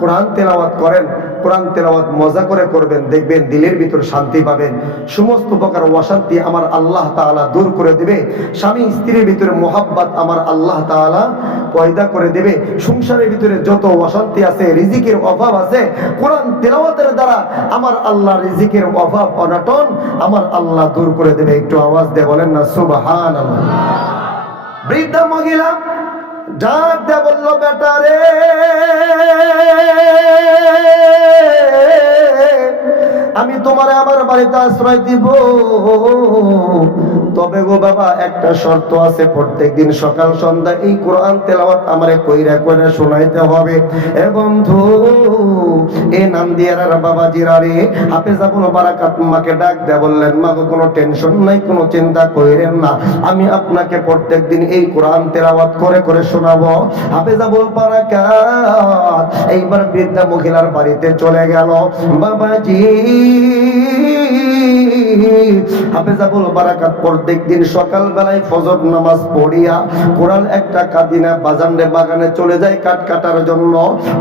কোরআন তেলাওয়াত করেন, কোরআন তেলাওয়াত মজা করে করবেন, দেখবেন দিলের ভিতর শান্তি পাবেন, সমস্ত প্রকার অশান্তি আমার আল্লাহ তাআলা দূর করে দিবে, স্বামী স্ত্রীর ভিতরে মোহাব্বত আমার আল্লাহ তাআলা পয়দা করে দেবে, সংসারের ভিতরে যত অশান্তি আছে, রিজিকের অভাব আছে, কোরআন তেলাওয়াতের দ্বারা আমার আল্লাহ রিজিকের অভাব অনটন আমার আল্লাহ দূর করে দেবে। একটু আওয়াজ দিয়ে বলেন না সুবহানাল্লাহ। বৃদ্ধা মহিলা ডাক দে বলল, বেটা রে আমি তোমারে আমার বাড়িতে আশ্রয় দিব, তবে গো বাবা একটা শর্ত আছে, প্রত্যেকদিন সকাল সন্ধ্যা এই কোরআন তেলাওয়াত আমারে কইরা কইরা শোনাইতে হবে। এ বন্ধু, এ নাম দিয়ে আর বাবা জিরারে হাফেজ আবুল বারাকাত মাকে ডাক দেয়া বললেন, মা গো কোনো টেনশন নাই, কোনো চিন্তা কইরেন না, আমি আপনাকে প্রত্যেকদিন এই কোরআন তেলাওয়াত করে করে শোনাবো। হাফেজ আবুল বারাকাত এইবার বৃদ্ধা মহিলার বাড়িতে চলে গেল। বাবাজি, হাফেজ আবুল বারাকাত প্রত্যেক দিন সকাল বেলায় ফজর নামাজ পড়িয়া কোরআন একটা কাদিনা বাজানের বাগানে চলে যায় কাঠ কাটার জন্য।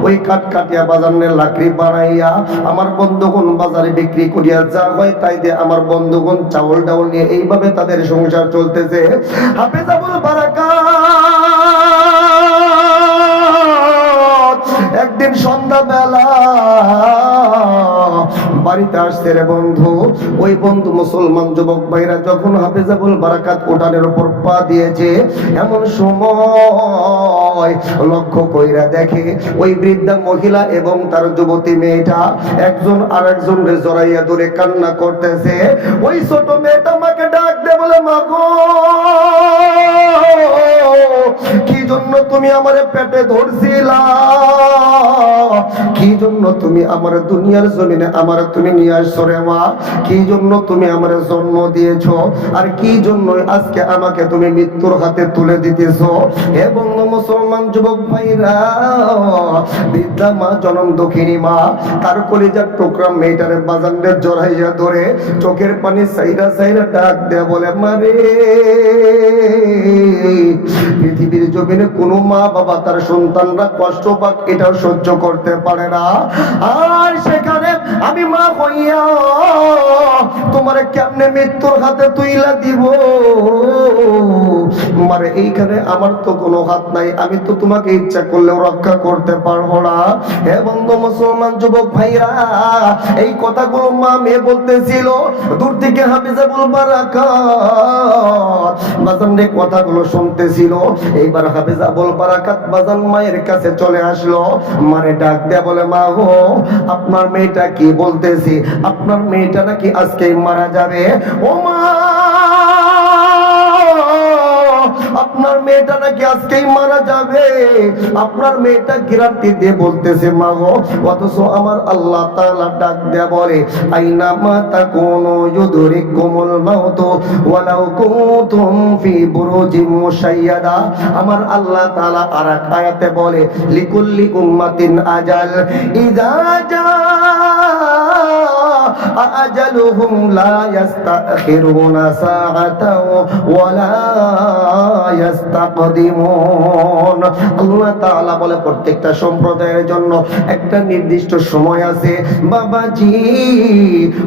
ওই কাঠ কাটিয়া বাজানের লাকড়ি বানাইয়া আমার বন্ধুগণ বাজারে বিক্রি করিয়া যা হয় তাই দিয়ে আমার বন্ধুগণ চাউল ডাউল নিয়ে এইভাবে তাদের সংসার চলতেছে। হাফেজ আবুল বারাকাত একদিন সন্ধ্যা বেলা বাড়িতে আসছে রে বন্ধু। ওই বন্ধু মুসলমান যুবক ভাইরা যখন হাফেজ আবুল বারাকাত উঠানের উপর পা দিয়েছে, এমন সময় লক্ষ্য কইরা দেখে ওই বৃদ্ধা মহিলা এবং তার যুবতী মেয়েটা একজন আরেকজনকে জড়াইয়া ধরে কান্না করতেছে। ওই ছোট মেয়েটা মাকে ডাক দে বলে, মা গো কি জন্য তুমি আমারে পেটে ধরছিলা, কি জন্য তুমি আমার দুনিয়ার জমিনে আমার তুমি নিয়ে আসছো রে মা, কি জন্য তুমি আমার জন্ম দিয়েছো, আর কি জন্য আজকে আমাকে তুমি মৃত্যুর হাতে তুলে দিতেছো। এবং মুসলমান যুবক ভাইরা, বৃদ্ধা মা জনম দক্ষিণী মা তার কলিজার টুকরা মেয়েটারে বাজানের জড়াইয়া ধরে চোখের পানি সাইরা সাইরা ডাক দেয়া বলে, মারে পৃথিবীর জমিনে কোনো মা বাবা তার সন্তানরা কষ্ট পাক এটাও সহ্য করতে পারে না। আর সেখানে আমি মা হইয়া তোমারে কেমনে মৃত্যুর হাতে তুইলা দিব? মারে এইখানে আমার তো কোনো হাত নাই, আমি তো তোমাকে ইচ্ছা করলেও রক্ষা করতে পারবো না। হে বন্ধু মুসলমান যুবক ভাইরা, এই কথাগুলো মা মেয়ে বলতেছিল। দূর থেকে হাফিজাবুল বারাকাত বাজান রে কথাগুলো শুনতেছিল। এইবার হাফিজাবুল বারাকাত বাজান মায়ের কাছে চলে আসলো। মারে ডাক দেয়া বলে, মা গো, আপনার মেয়েটা কি বলতেছি, আপনার মেয়েটা নাকি আজকেই মারা যাবে। ও মা, আপনার মেয়েটা নাকি আজকেই মারা যাবে। আপনার মেয়েটা গ্যারান্টি দিয়ে বলতেছে মা গো, অথচ আমার আল্লাহ তাআলা ডাক দেয়া বলে, আইনা মা তাকুনু ইউদরিকুমুল মাউত ওয়ালাউ কুনতুম ফি বুরুজিম মুশাইয়াদা। আমার আল্লাহ তাআলা আরেক আয়াতে বলে, লিকুল্লি উম্মাতিন আজাল ইযা জা আজালুহুম লা ইস্তাখিরুনা সাআতাও ওয়ালা ইস্তাকদিমুন। আল্লাহ তাআলা বলে প্রত্যেকটা সম্প্রদায়ের জন্য একটা নির্দিষ্ট সময় আছে বাবাজি।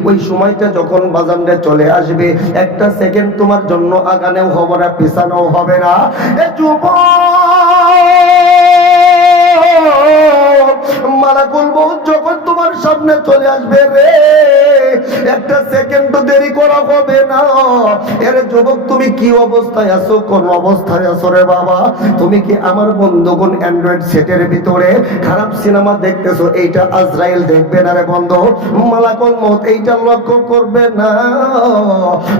ওই সময়টা যখন বাজানরে চলে আসবে, একটা সেকেন্ড তোমার জন্য আগানেও হবে না, পিছানোও হবে না। এ যুবক, মালাকুল মউত যখন তোমার সামনে চলে আসবে রে, একটা সেকেন্ড দেরি করা হবে না। এর যুবক, তুমি কি অবস্থায় আছো, কোন অবস্থায় আছো রে বাবা? তুমি কি আমার বন্ধুগণ অ্যান্ড্রয়েড সেটের ভিতরে খারাপ সিনেমা দেখতেছো? এইটা আজরাইল দেখবে না রে বন্ধু। মালাকুল মউত এইটা লক্ষ্য করবে না।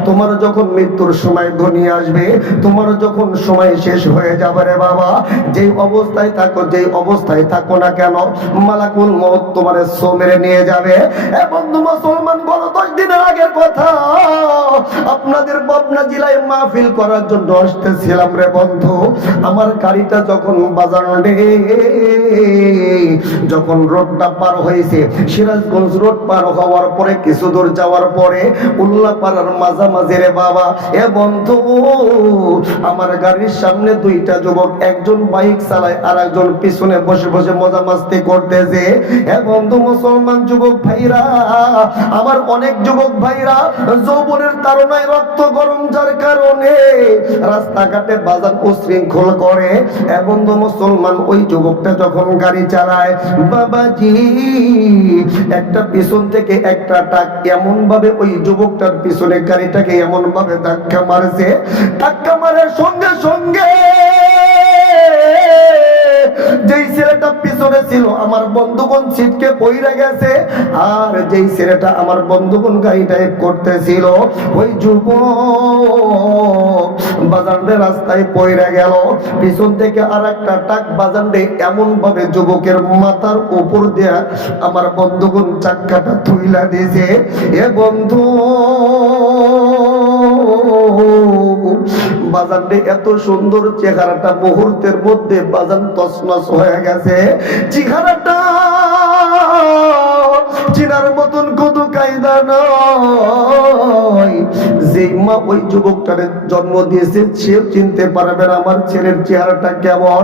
তোমার যখন মৃত্যুর সময় ঘনিয়ে আসবে, তোমার যখন সময় শেষ হয়ে যাবে রে বাবা, যেই অবস্থায় থাকো, যেই অবস্থায় থাকো না কেন, মালাকুল মউত তোমার সো মেরে নিয়ে যাবে। এ বন্ধু মুসলমান, বলো 10 দিনের আগের কথা, আপনাদের পাবনা জেলায় মাহফিল করার জন্য আসতেছিলাম রে বন্ধু। আমার গাড়িটা যখন বাজার যখন রোডটা পার হয়েছে, সিরাজগঞ্জ রোড পার হওয়ার পরে কিছু দূর যাওয়ার পরে উল্লাপাড়ার মাঝামাঝি রে বাবা, এ বন্ধু, আমার গাড়ির সামনে দুইটা যুবক, একজন বাইক চালায় আর একজন পিছনে বসে বসে মজা মাস্তি করতেছে। এ বন্ধু মুসলমান যুবক ভাইরা, আমার অনেক যুবক ভাইরা যৌবনের তাড়নায় রক্ত গরম, যার কারণে রাস্তাঘাটে বাজার উশৃঙ্খল করে। এ বন্ধু মুসলমান, ওই যুবকটা যখন গাড়ি চালায় বাবাজি, একটা পিছন থেকে একটা ট্রাক এমন ভাবে ওই যুবকটার পিছনে গাড়িটাকে এমন ভাবে ধাক্কা মারছে, ধাক্কা মারার সঙ্গে সঙ্গে যেই ছেলেটা পিছনে ছিল আমার বন্ধুগণ ছিটকে পইরা গেছে, আর যেই ছেলেটা আমার বন্ধুগণ গাড়ি ড্রাইভ করতেছিল ওই যুবক বাজারে রাস্তায় পইরা গেল। পিছন থেকে আর একটা ট্রাক বাজারে এমন ভাবে যুবকের মাথার উপর দিয়ে আমার বন্ধুগণ চাক্কাটা থুইলা দিয়েছে। এ বন্ধু, বাজারে এত সুন্দর চেহারাটা মুহূর্তের মধ্যে বাজান তছনছ হয়ে গেছে। চেহারাটা চিনার মতন কত কায়দা নয়। যে মা ওই যুবকটারে জন্ম দিয়েছে সেও চিনতে পারবে না আমার ছেলের চেহারাটা কেমন।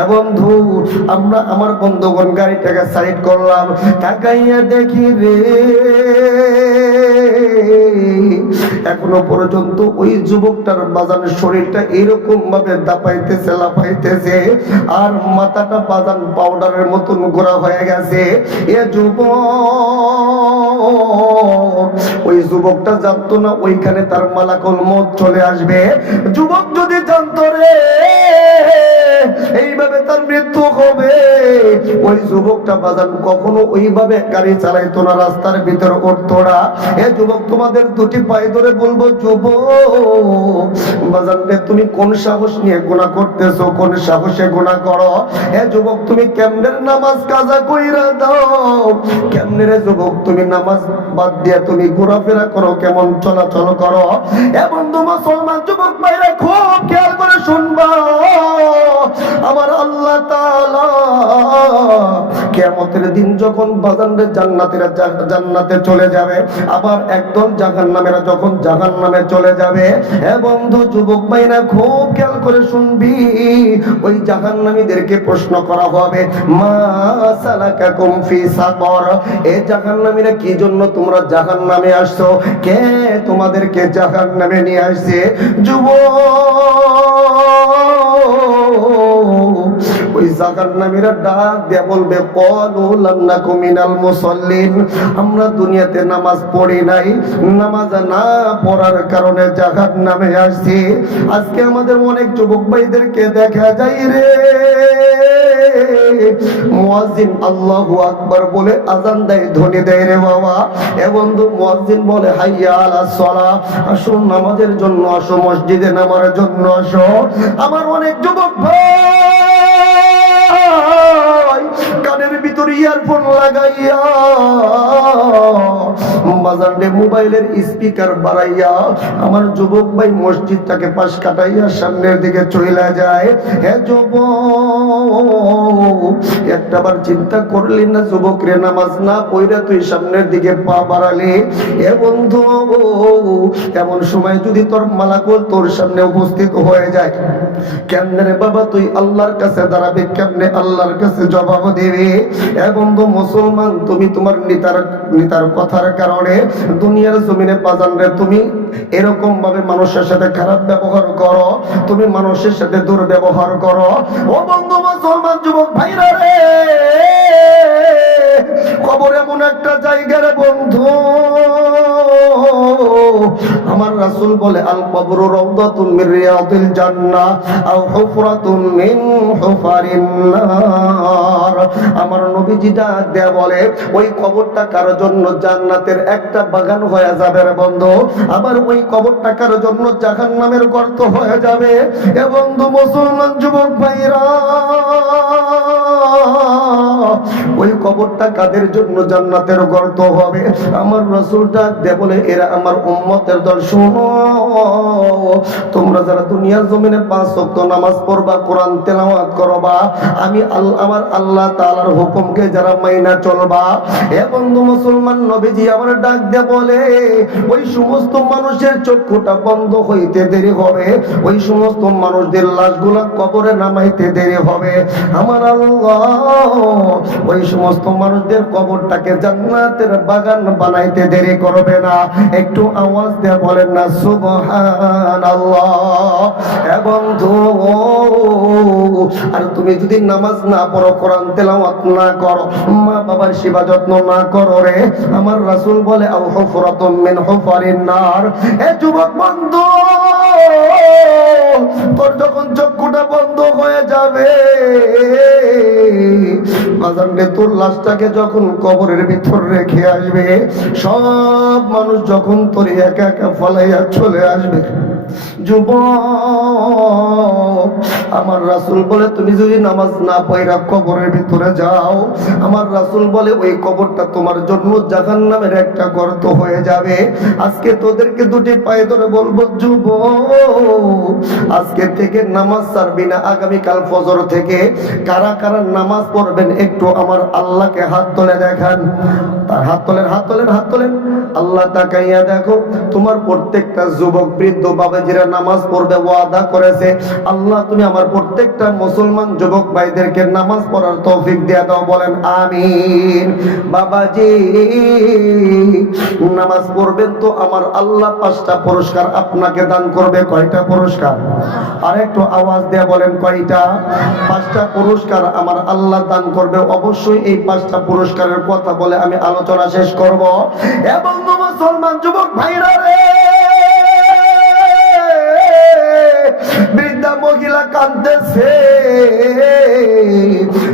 এ বন্ধু, আমরা আমার বন্ধুগণ গাড়িটাকে সাইড করলাম, তাকাইয়া দেখি রে, এখনো পর্যন্ত ওই যুবকটার বাজানের শরীরটা এরকম ভাবে দাপাইতেছে, লাফাইতেছে, আর মাথাটা বাজান পাউডারের মতন গোড়া হয়ে গেছে। এ যুবক, ওই যুবকটা জানতো না ওইখানে তার মালাকুল মউত চলে আসবে। যুবক যদি জানতো রে এইভাবে তার মৃত্যু হবে, ওই যুবকটা বাজান কখনো ওইভাবে গাড়ি চালাইতো না, রাস্তার ভিতরে উঠতো না। এ যুবক, তোমাদের দুটি পায়ে ধরে বলবো, যুবক বাজান রে, তুমি কোন সাহস নিয়ে গুনাহ করতেছো? কোন সাহসে গুনাহ করো? এ যুবক, তুমি কেমনে নামাজ কাজা কইরা দাও? কেমনে রে যুবক, তুমি নামাজ বাদ দিয়া তুমি ঘোরাফেরা করো, কেমন চলাচল করো? এ বন্ধু মুসলমান যুবক ভাইরা, খুব খেয়াল করে শুনবা। আমার আল্লাহ তাআলা কিয়ামতের দিন যখন বাজানদের জান্নাতে চলে যাবে, আবার একদল জাহান্নামেরা যখন জাহান্নামে চলে যাবে, হে বন্ধু যুবক ভাইরা খুব খেয়াল করে শুনবি, ওই জাহান্নামীদেরকে প্রশ্ন করা হবে, মা সালাকাকুম ফি সাকর, এই জাহান্নামীরা কি জন্য তোমরা জাহান্নামে আসছো, কে তোমাদেরকে জাহান্নামে নিয়ে আসছে? ওই জাহান্নামীরা ডাক দিয়ে বলবে, ক্বালু লাম নাকু মিনাল মুসাল্লিন, আমরা দুনিয়াতে নামাজ পড়ি নাই, নামাজ না পড়ার কারণে জাহান্নামে আসছি। আজকে আমাদের অনেক যুবক ভাইদেরকে দেখা যায় রে, মুয়াজ্জিন আল্লাহু আকবার বলে আযান দেয়, ধ্বনি দেয় রে বাবা। এ বন্ধু মুয়াজ্জিন বলে হাইয়া আলাস সালাহ, আসো নামাজের জন্য আসো, মসজিদে নামার জন্য আসো। আমার অনেক যুবক ভাই কানের ভিতরে ইয়ারফোন লাগাইয়া বাজারে মোবাইলের স্পিকার বাড়াইয়া আমার যুবক ভাই মসজিদটাকে পাশ কাটাইয়া সামনের দিকে চলে যায়। হে যুবক, একটাবার চিন্তা করলি না যুবক রে, নামাজ না পড়া তুই সামনের দিকে পা বাড়ালি? এ বন্ধু, এমন সময় যদি তোর মালাকুল তোর সামনে উপস্থিত হয়ে যায়, কেমনে রে বাবা তুই আল্লাহর কাছে দাঁড়াবে, কেমনে আল্লাহর কাছে জবাব দিবি? এ বন্ধু মুসলমান, তুমি তোমার নিতার কথার কারণে দুনিয়ার জমিনে বাজান রে তুমি এরকম ভাবে মানুষের সাথে খারাপ ব্যবহার করো, তুমি মানুষের সাথে দুর্ব্যবহার করো। ও বন্ধু মুসলমান যুবক ভাইরা রে, কবর এমন একটা জায়গা রে বন্ধু, আমার রাসূল বলে আল কবরু রাউদাতুন মির রিয়াদিল জান্নাহ আও হুফরাতুন মিন হুফারিন নার। আমার নবীজি ডাক দেয়া বলে, ওই কবরটা কারোর জন্য জান্নাতের একটা বাগান হয়ে যাবে রে বন্ধু, আবার ওই কবরটা কারোর জন্য জাহান্নামের গর্ত হয়ে যাবে। এ বন্ধু মুসলমান যুবক ভাইরা, ওই কবরটা কাদের জন্য জান্নাতের গর্ত হবে? আমার রাসূল ডাক দেয়া বলে, এরা আমার উম্মতের দল, শোনো, তোমরা যারা দুনিয়ার জমিনে 5 ওয়াক্ত নামাজ পড়বা, কোরআন তেলাওয়াত করবা, আমি আমার আল্লাহ তাআলার হুকুমকে যারা মাইনা চলবা, এ বন্ধু মুসলমান নবীজি আমার ডাক দেয়া বলে, ওই সমস্ত মানুষের চক্ষুটা বন্ধ হইতে দেরি হবে, ওই সমস্ত মানুষদের লাশগুলা কবরে নামাইতে দেরি হবে। আমার আল্লাহ ওই সমস্ত মানুষদের কবরটাকে জান্নাতের বাগান বানাইতে দেরি করবে না। একটু আওয়াজ দিয়ে বলেন না সুবহানাল্লাহ। এ বন্ধু, আর তুমি যদি নামাজ না পড়ো, কোরআন তেলাওয়াত না করো, মা বাবার সেবা যত্ন না করো রে, আমার রাসূল বলে আও হুফরাতুম মিন হুফারিন নার। এ যুবক বন্ধু, তোর যখন চক্ষুটা বন্ধ হয়ে যাবে, বাজারে তোর লাশটাকে যখন কবরের ভিতর রেখে আসবে, সব মানুষ যখন তোর একা একা ফলাইয়া চলে আসবে, যুবক, আমার রাসূল বলে তুমি যদি নামাজ না পড়া কবরের ভিতরে যাও, আমার রাসূল বলে ওই কবরটা তোমার জন্য জাহান্নামের একটা গর্ত হয়ে যাবে। আজকে তোদেরকে দুটি পায়ে ধরে বলবো, যুবক, আজকে থেকে নামাজ ছাড়বি না। আগামীকাল ফজর থেকে কারা কারা নামাজ পড়বেন একটু আমার আল্লাহকে হাত তুলে দেখান। তার হাত তোলেন, হাত তোলেন, হাত তোলেন। আল্লাহ তাকাইয়া দেখো, তোমার প্রত্যেকটা যুবক বৃদ্ধ বাবাজিরা নামাজ পড়বে, ওয়াদা করেছে। আল্লাহ তুমি আমার প্রত্যেকটা মুসলমান যুবক ভাইদেরকে নামাজ পড়ার তৌফিক দিয়ে দাও, বলেন আমিন। বাবাজি নামাজ পড়বেন তো আমার আল্লাহ 5টা পুরস্কার আপনাকে দান করবে। কয়টা পুরস্কার? আর একটু আওয়াজ দিয়ে বলেন কয়টা? 5টা পুরস্কার আমার আল্লাহ দান করবে। অবশ্যই এই 5টা পুরস্কারের কথা বলে আমি আলোচনা শেষ করব। এবং মুসলমান যুবক ভাইরা রে, বৃদ্ধা মহিলা কাঁদতেছে,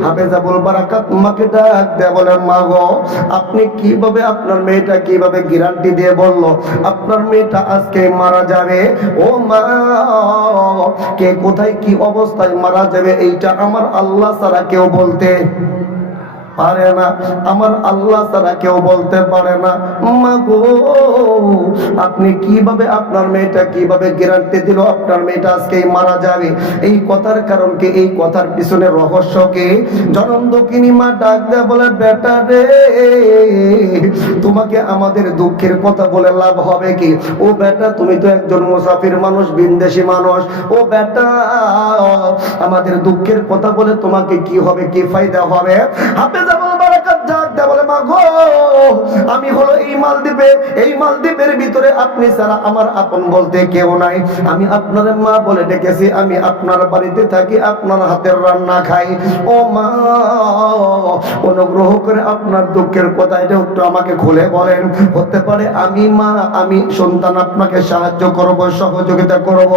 হাফেজাবুল বারাকাত মাকে ডাক দেয়া বলে, মা গো, আপনি কিভাবে, আপনার মেয়েটা কিভাবে গ্যারান্টি দিয়ে বললো আপনার মেয়েটা আজকে মারা যাবে? ও মা, কে কোথায় কি অবস্থায় মারা যাবে এইটা আমার আল্লাহ ছাড়া কেউ বলতে পারে না, আমার আল্লাহ ছাড়া কেউ বলতে পারে না। মা গো, আপনি কিভাবে, আপনার মেয়েটা কিভাবে গ্যারান্টি দিল আপনার মেয়েটা আজকেই মারা যাবে? এই কথার কারণ কি? এই কথার পিছনে রহস্য কি? জনম দক্ষিণী মা ডাক দেয়া বলে, বেটা রে, তোমাকে আমাদের দুঃখের কথা বলে লাভ হবে কি? ও বেটা, তুমি তো একজন মুসাফির মানুষ, বিদেশি মানুষ। ও বেটা, আমাদের দুঃখের কথা বলে তোমাকে কি হবে, কি ফায়দা হবে? হাফেজ আবুল বারাকাত ডাক দেয়া বলে, মা গো, আমি হলো এই মালদ্বীপে, এই মালদ্বীপের ভিতরে আপনি ছাড়া আমার আপন বলতে কেউ নাই। আমি আপনার মা বলে ডেকেছি, আমি আপনার বাড়িতে থাকি, আপনার হাতের রান্না খাই। ও মা, অনুগ্রহ করে আপনার দুঃখের কথা এটা একটু আমাকে খুলে বলেন। হতে পারে আমি মা, আমি সন্তান আপনাকে সাহায্য করব, সহযোগিতা করব।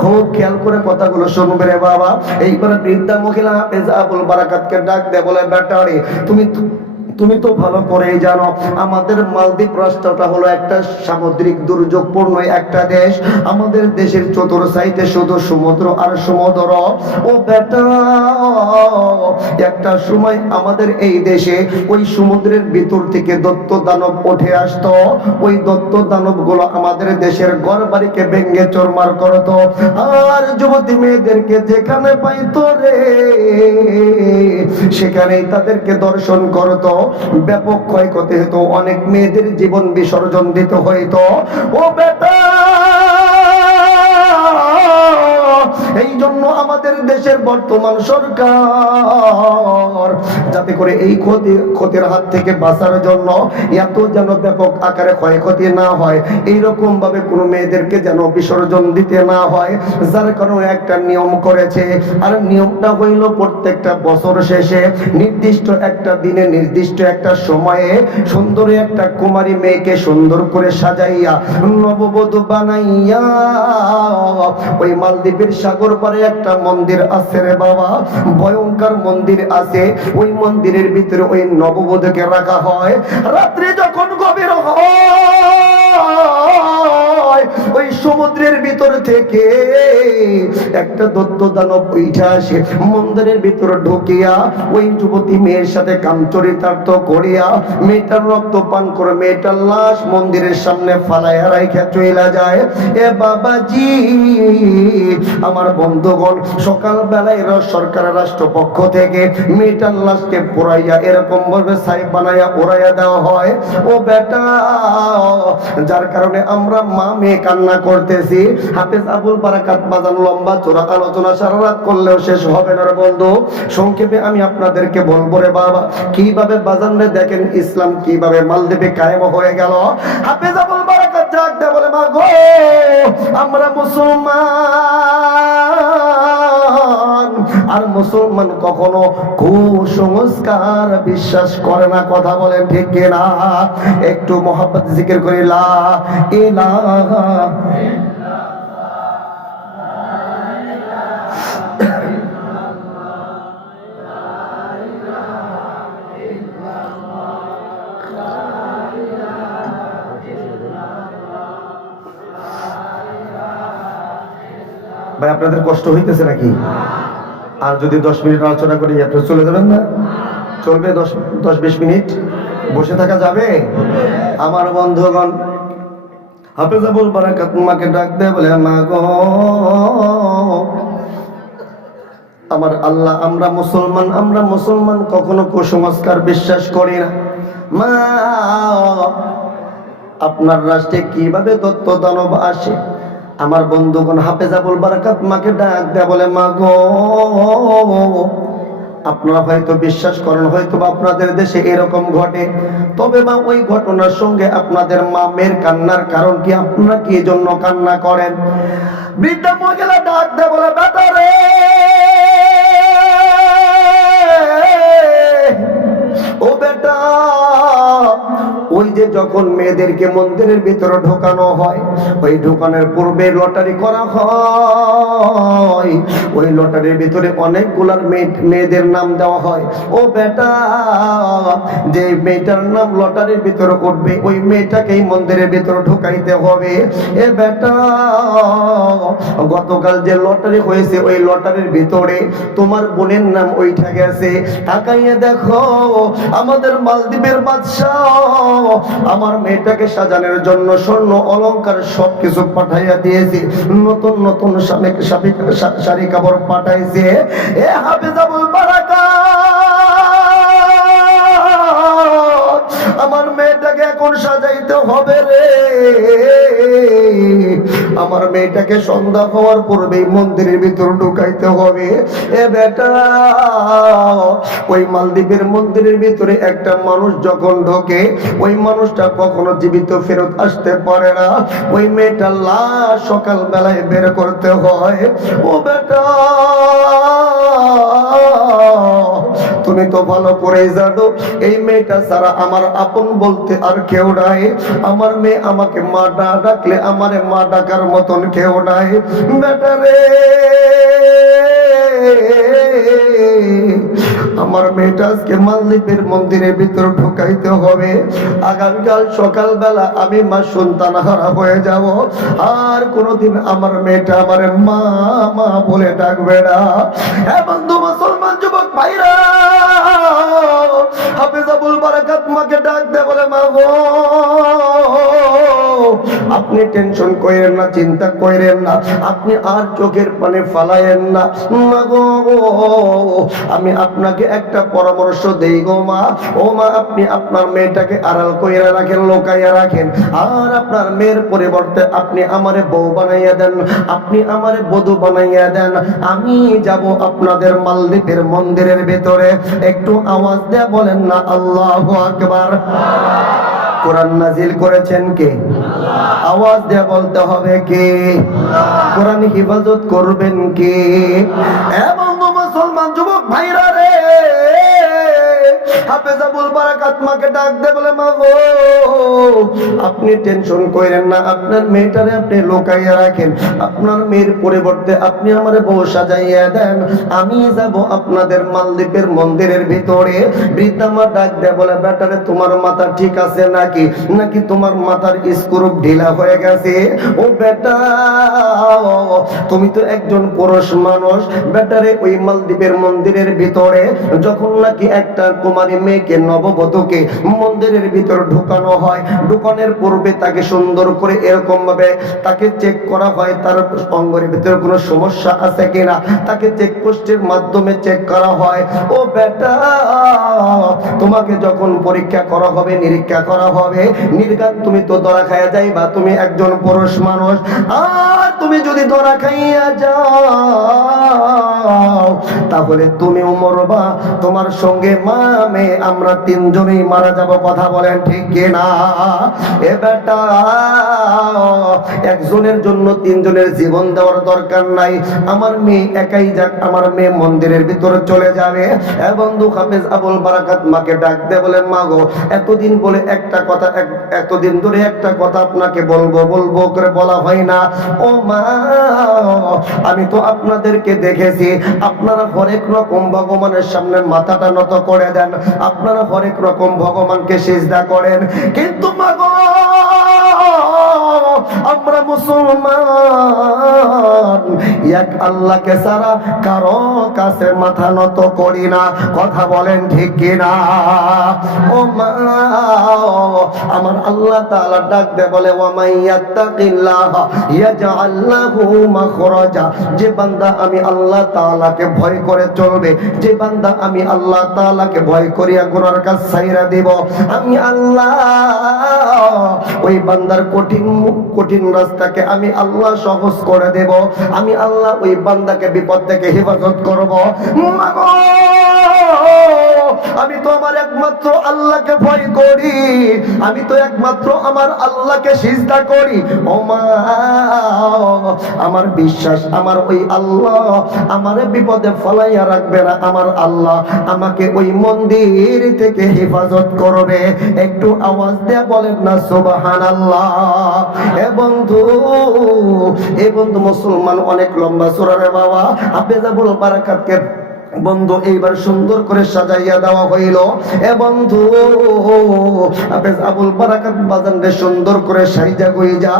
খুব খেয়াল করে কথাগুলো শুনবে রে বাবা। এইবার বৃদ্ধা মহিলা হাফেজ আবুল বারাকাতকে ডাক দে বলে, বেটা রে, তুমি তো ভালো করেই জানো আমাদের মালদ্বীপ রাষ্ট্রটা হলো একটা সামুদ্রিক দুর্যোগপূর্ণ একটা দেশ। আমাদের দেশের চতুর সাইডে শুধু সমুদ্র আর সমুদ্র। ও বেটা, একটা সময় আমাদের এই দেশে ওই সমুদ্রের ভিতর থেকে দত্ত দানব উঠে আসতো। ওই দত্ত দানব গুলো আমাদের দেশের ঘর বাড়িকে ভেঙ্গে চুরমার করতো, আর যুবতী মেয়েদেরকে যেখানে পাইতো রে সেখানেই তাদেরকে দর্শন করতো। ব্যাপক ক্ষয়ক্ষতি হতো, অনেক মেয়েদের জীবন বিসর্জন দিতে হইতো। ও বেটা, এই জন্য আমাদের দেশের বর্তমান সরকার যাতে করে এই ক্ষতির হাত থেকে বাঁচার জন্য এত যেন ব্যাপক আকারে ক্ষয়ক্ষতি না হয়, এইরকম ভাবে কোনো মেয়েদেরকে যেন বিসর্জন দিতে না হয়, যার কারণে একটা নিয়ম করেছে। আর নিয়মটা হইল প্রত্যেকটা বছর শেষে নির্দিষ্ট একটা দিনে, নির্দিষ্ট একটা সময়ে সুন্দরী একটা কুমারী মেয়েকে সুন্দর করে সাজাইয়া নববধূ বানাইয়া ওই মালদ্বীপের সাগর পারে একটা মন্দির আছে রে বাবা, ভয়ঙ্কর মন্দির আছে। ওই মন্দিরের ভিতরে ওই নববধূকে রাখা হয়। রাত্রি যখন গভীর হয়, ওই সমুদ্রের ভিতর থেকে একটা দত্ত দানব উঠে আসে, মন্দিরের ভিতর ঢুকিয়া ওই যুবতী মেয়ের সাথে কামচরিতার্থ করিয়া মেয়েটার রক্ত পান করে মেয়েটার লাশ মন্দিরের সামনে ফালাইয়া রাইখা চইলা যায়। এ বাবাজি, আমার বন্ধুগণ, সকাল বেলায় সরকারের রাষ্ট্রপক্ষ থেকে মেয়েটার লাশকে পোড়াইয়া এরকম ভাবে ছাই বানাইয়া উড়াইয়া দেওয়া হয়। ও বেটা, যার কারণে আমরা মা মেয়ে কান্না করতেছি। হাফেজ আবুল বারাকাত বাজান লম্বা চোরা আলোচনা সারা রাত করলেও শেষ হবে না রে বন্ধু। সংক্ষেপে আমি আপনাদেরকে বলবো রে বাবা, কিভাবে বাজানরে দেখেন ইসলাম কিভাবে মালদ্বীপে কায়েম হয়ে গেল। হাফেজ আবুল বারাকাত ডাক দেয়া বলে, মা গো, আমরা মুসলমান, আর মুসলমান কখনো কুসংস্কার বিশ্বাস করে না। কথা বলেন ঠিক কিনা? একটু মোহাব্বত জিকির করি, লা ইলাহা ভাই, আপনাদের কষ্ট হইতেছে নাকি? আর যদি 10 মিনিট আলোচনা করি আপনারা চলে যাবেন না? চলবে? 10-20 মিনিট বসে থাকা যাবে? আমার বন্ধুগণ, হাফেজ আবুল বারাকাত মাকে ডাক দেয় বলে, মা গো, আমার আল্লাহ, আমরা মুসলমান কখনো কুসংস্কার বিশ্বাস করি না। মা, আপনার রাষ্ট্রে কিভাবে দত্ত দানব আসে? আমার বন্ধুগণ, হাফেজ আবুল বারাকাত মাকে ডাক দেয়া বলে, মা গো, আপনারা হয়তো বিশ্বাস করেন, হয়তো আপনাদের দেশে এরকম ঘটে, তবে মা ওই ঘটনার সঙ্গে আপনাদের মা মেয়ের কান্নার কারণ কি? আপনারা কি জন্য কান্না করেন? বৃদ্ধা মহিলা ডাক দেয়া বলে, বেটা রে, ও বেটা, ওই যে যখন মেয়েদেরকে মন্দিরের ভিতরে ঢোকানো হয়, ওই ঢোকানোর পূর্বে লটারি করা হয়। ওই লটারির ভিতরে অনেকগুলার মেয়েদের নাম দেওয়া হয়। ও বেটা, যে মেয়েটার নাম লটারির ভিতরে উঠবে ওই মেয়েটাকেই মন্দিরের ভিতরে ঢুকাইতে হবে। এ বেটা, গতকাল যে লটারি হয়েছে ওই লটারির ভিতরে তোমার বোনের নাম ওইটা গেছে, তাকাইয়ে দেখো আমাদের মালদ্বীপের বাদশাহ আমার মেয়েটাকে সাজানোর জন্য স্বর্ণ অলংকার সবকিছু পাঠাইয়া দিয়েছে, নতুন নতুন শাড়ি কাপড় পাঠাইছে। এ হাফেজাবুল বারাকাত, আমার মেয়েটাকে এখন সাজাইতে হবে রে। আমার মেয়েটাকে সন্ধ্যা হওয়ার পূর্বেই মন্দিরের ভিতর ঢুকাইতে হবে। এ বেটা, ওই মালদ্বীপের মন্দিরের ভিতরে একটা মানুষ যখন ঢোকে ওই মানুষটা কখনো জীবিত ফেরত আসতে পারে না। ওই মেয়েটার লাশ সকাল বেলায় বের করতে হয়। ও বেটা, তুমি তো ভালো করেই জানো এই মেয়েটা ছাড়া আমার আপন বলতে আর কেউ নাই। আমার মেয়ে আমাকে মা না ডাকলে আমারে মা ডাকার মতন কেউ নাই। বেটা রে, আমার মেয়েটা আজকে মালদ্বীপের মন্দিরের ভিতর ঢুকাইতে হবে। আগামীকাল সকালবেলা আমি মা সন্তান হারা হয়ে যাব, আর কোনোদিন আমার মেয়েটা আমার মা মা বলে ডাকবে না। হ্যাঁ বন্ধু মুসলমান যুবক ভাইরা, হাফেজাবুল বারাকাত মাকে ডাক দে বলে, মা গো আপনি টেনশন করেন না, চিন্তা করেন না, আপনি আর চোখের পানি ফালায়েন না। মা গো, আমি আপনাকে একটা পরামর্শ দেই গো মা। ও মা, আপনি আপনার মেয়েটাকে আড়াল কইরা রাখেন, লোকাইয়া রাখেন, আর আপনার মেয়ের পরিবর্তে আপনি আমারে বউ বানাইয়া দেন, আপনি আমারে বধূ বানাইয়া দেন। আমি যাব আপনাদের মালদ্বীপের মন্দিরের ভিতরে। একটু আওয়াজ দেয়া বলেন না আল্লাহু আকবার। কোরআন নাজিল করেছেন কে? আওয়াজ দেয়া বলতে হবে কে? কোরআন হিফাজত করবেন কে? এবং মুসলমান যুবক ভাইরা রে, হাফেজাবুল বারাকাত মাকে ডাক দে বলে, মা গো আপনি টেনশন করেন না, আপনার মেয়েটারে আপনি লোকাইয়া রাখেন, আপনার মেয়ের পরিবর্তে আপনি আমারে বউ সাজাইয়া দেন। আমি যাব আপনাদের মালদ্বীপের মন্দিরের ভিতরে। বৃদ্ধা মা ডাক দে বলে, বেটারে তোমার মাথা ঠিক আছে নাকি, নাকি তোমার মাথার স্ক্রু ঢিলা হয়ে গেছে? ও বেটা, তুমি তো একজন পুরুষ মানুষ। বেটারে ওই মালদ্বীপের মন্দিরের ভিতরে যখন নাকি একটা কুমারী মেয়েকে নববধূকে মন্দিরের ভিতর ঢুকানো হয়, ঢুকানোর পূর্বে তাকে সুন্দর করে এরকম ভাবে তাকে চেক করা হয় তার অঙ্গের ভিতরে কোনো সমস্যা আছে কিনা, তাকে চেক পোস্টের মাধ্যমে চেক করা হয়। ও বেটা, তোমাকে যখন পরীক্ষা করা হবে, নিরীক্ষা করা হবে, নির্ঘাত তুমি তো ধরা খাইয়া যাইবা, তুমি একজন পুরুষ মানুষ। আর তুমি যদি ধরা খাইয়া যাও তাহলে তুমিও মরবা, তোমার সঙ্গে মা মেয়ে আমরা তিনজনেই মারা যাব। কথা বলেন ঠিক কিনা? এ বেটা, একজনের জন্য তিনজনের জীবন দেওয়ার দরকার নাই। আমার মেয়ে একাই যাক, আমার মেয়ে মন্দিরের ভিতরে চলে যাবে। এ বন্ধু হাফেজ আবুল বারাকাত মাকে ডাক দে বলে, মা গো এতদিন বলে একটা কথা, এতদিন ধরে একটা কথা আপনাকে বলবো বলবো করে বলা হয় না। ও মা, আমি তো আপনাদেরকে দেখেছি আপনারা হরেক রকম ভগবানের সামনে মাথাটা নত করে দেন, আপনারা হরেক রকম ভগবানকে সিজদা করেন, কিন্তু মা গো আমরা মুসলমান এক আল্লাহকে ছাড়া কারো কাছে মাথা নত করি না। কথা বলেন ঠিক কিনা? ও মা, আমার আল্লাহ তাআলা ডাক দে বলে, ওয়া মাইয়াত্তাকিল্লাহা ইয়াজআল লাহু মাখরাজা। যে বান্দা আমি আল্লাহ তাআলাকে ভয় করে চলবে, যে বান্দা আমি আল্লাহ তাআলাকে ভয় করিয়া গুনার কাজ ছাইরা দিব, আমি আল্লাহ ওই বান্দার কঠিন কঠিন রাস্তাকে আমি আল্লাহ সহজ করে দেব। আমি আল্লাহ ওই বান্দাকে বিপদ থেকে হেফাজত করব। মাগো আমি তো আমার একমাত্র আল্লাহকে ভয় করি, আমি তো একমাত্র আমার আল্লাহকে সিজদা করি। ও মা, আমার বিশ্বাস আমার ওই আল্লাহ আমারে বিপদে ফলাইয়া রাখবে না, আমার আল্লাহ আমাকে ওই মন্দির থেকে হেফাজত করবে। একটু আওয়াজ দিয়ে বলেন না সুবহানাল্লাহ। এ বন্ধু মুসলমান অনেক লম্বা সূরা রে বাবা। হাফেজাবুল বারাকাতকে বন্ধু এইবার সুন্দর করে সাজাইয়া দেওয়া হইল। এ বন্ধু হাফেজ আবুল বারাকাত বাজানরে সুন্দর করে সাইজা গইজা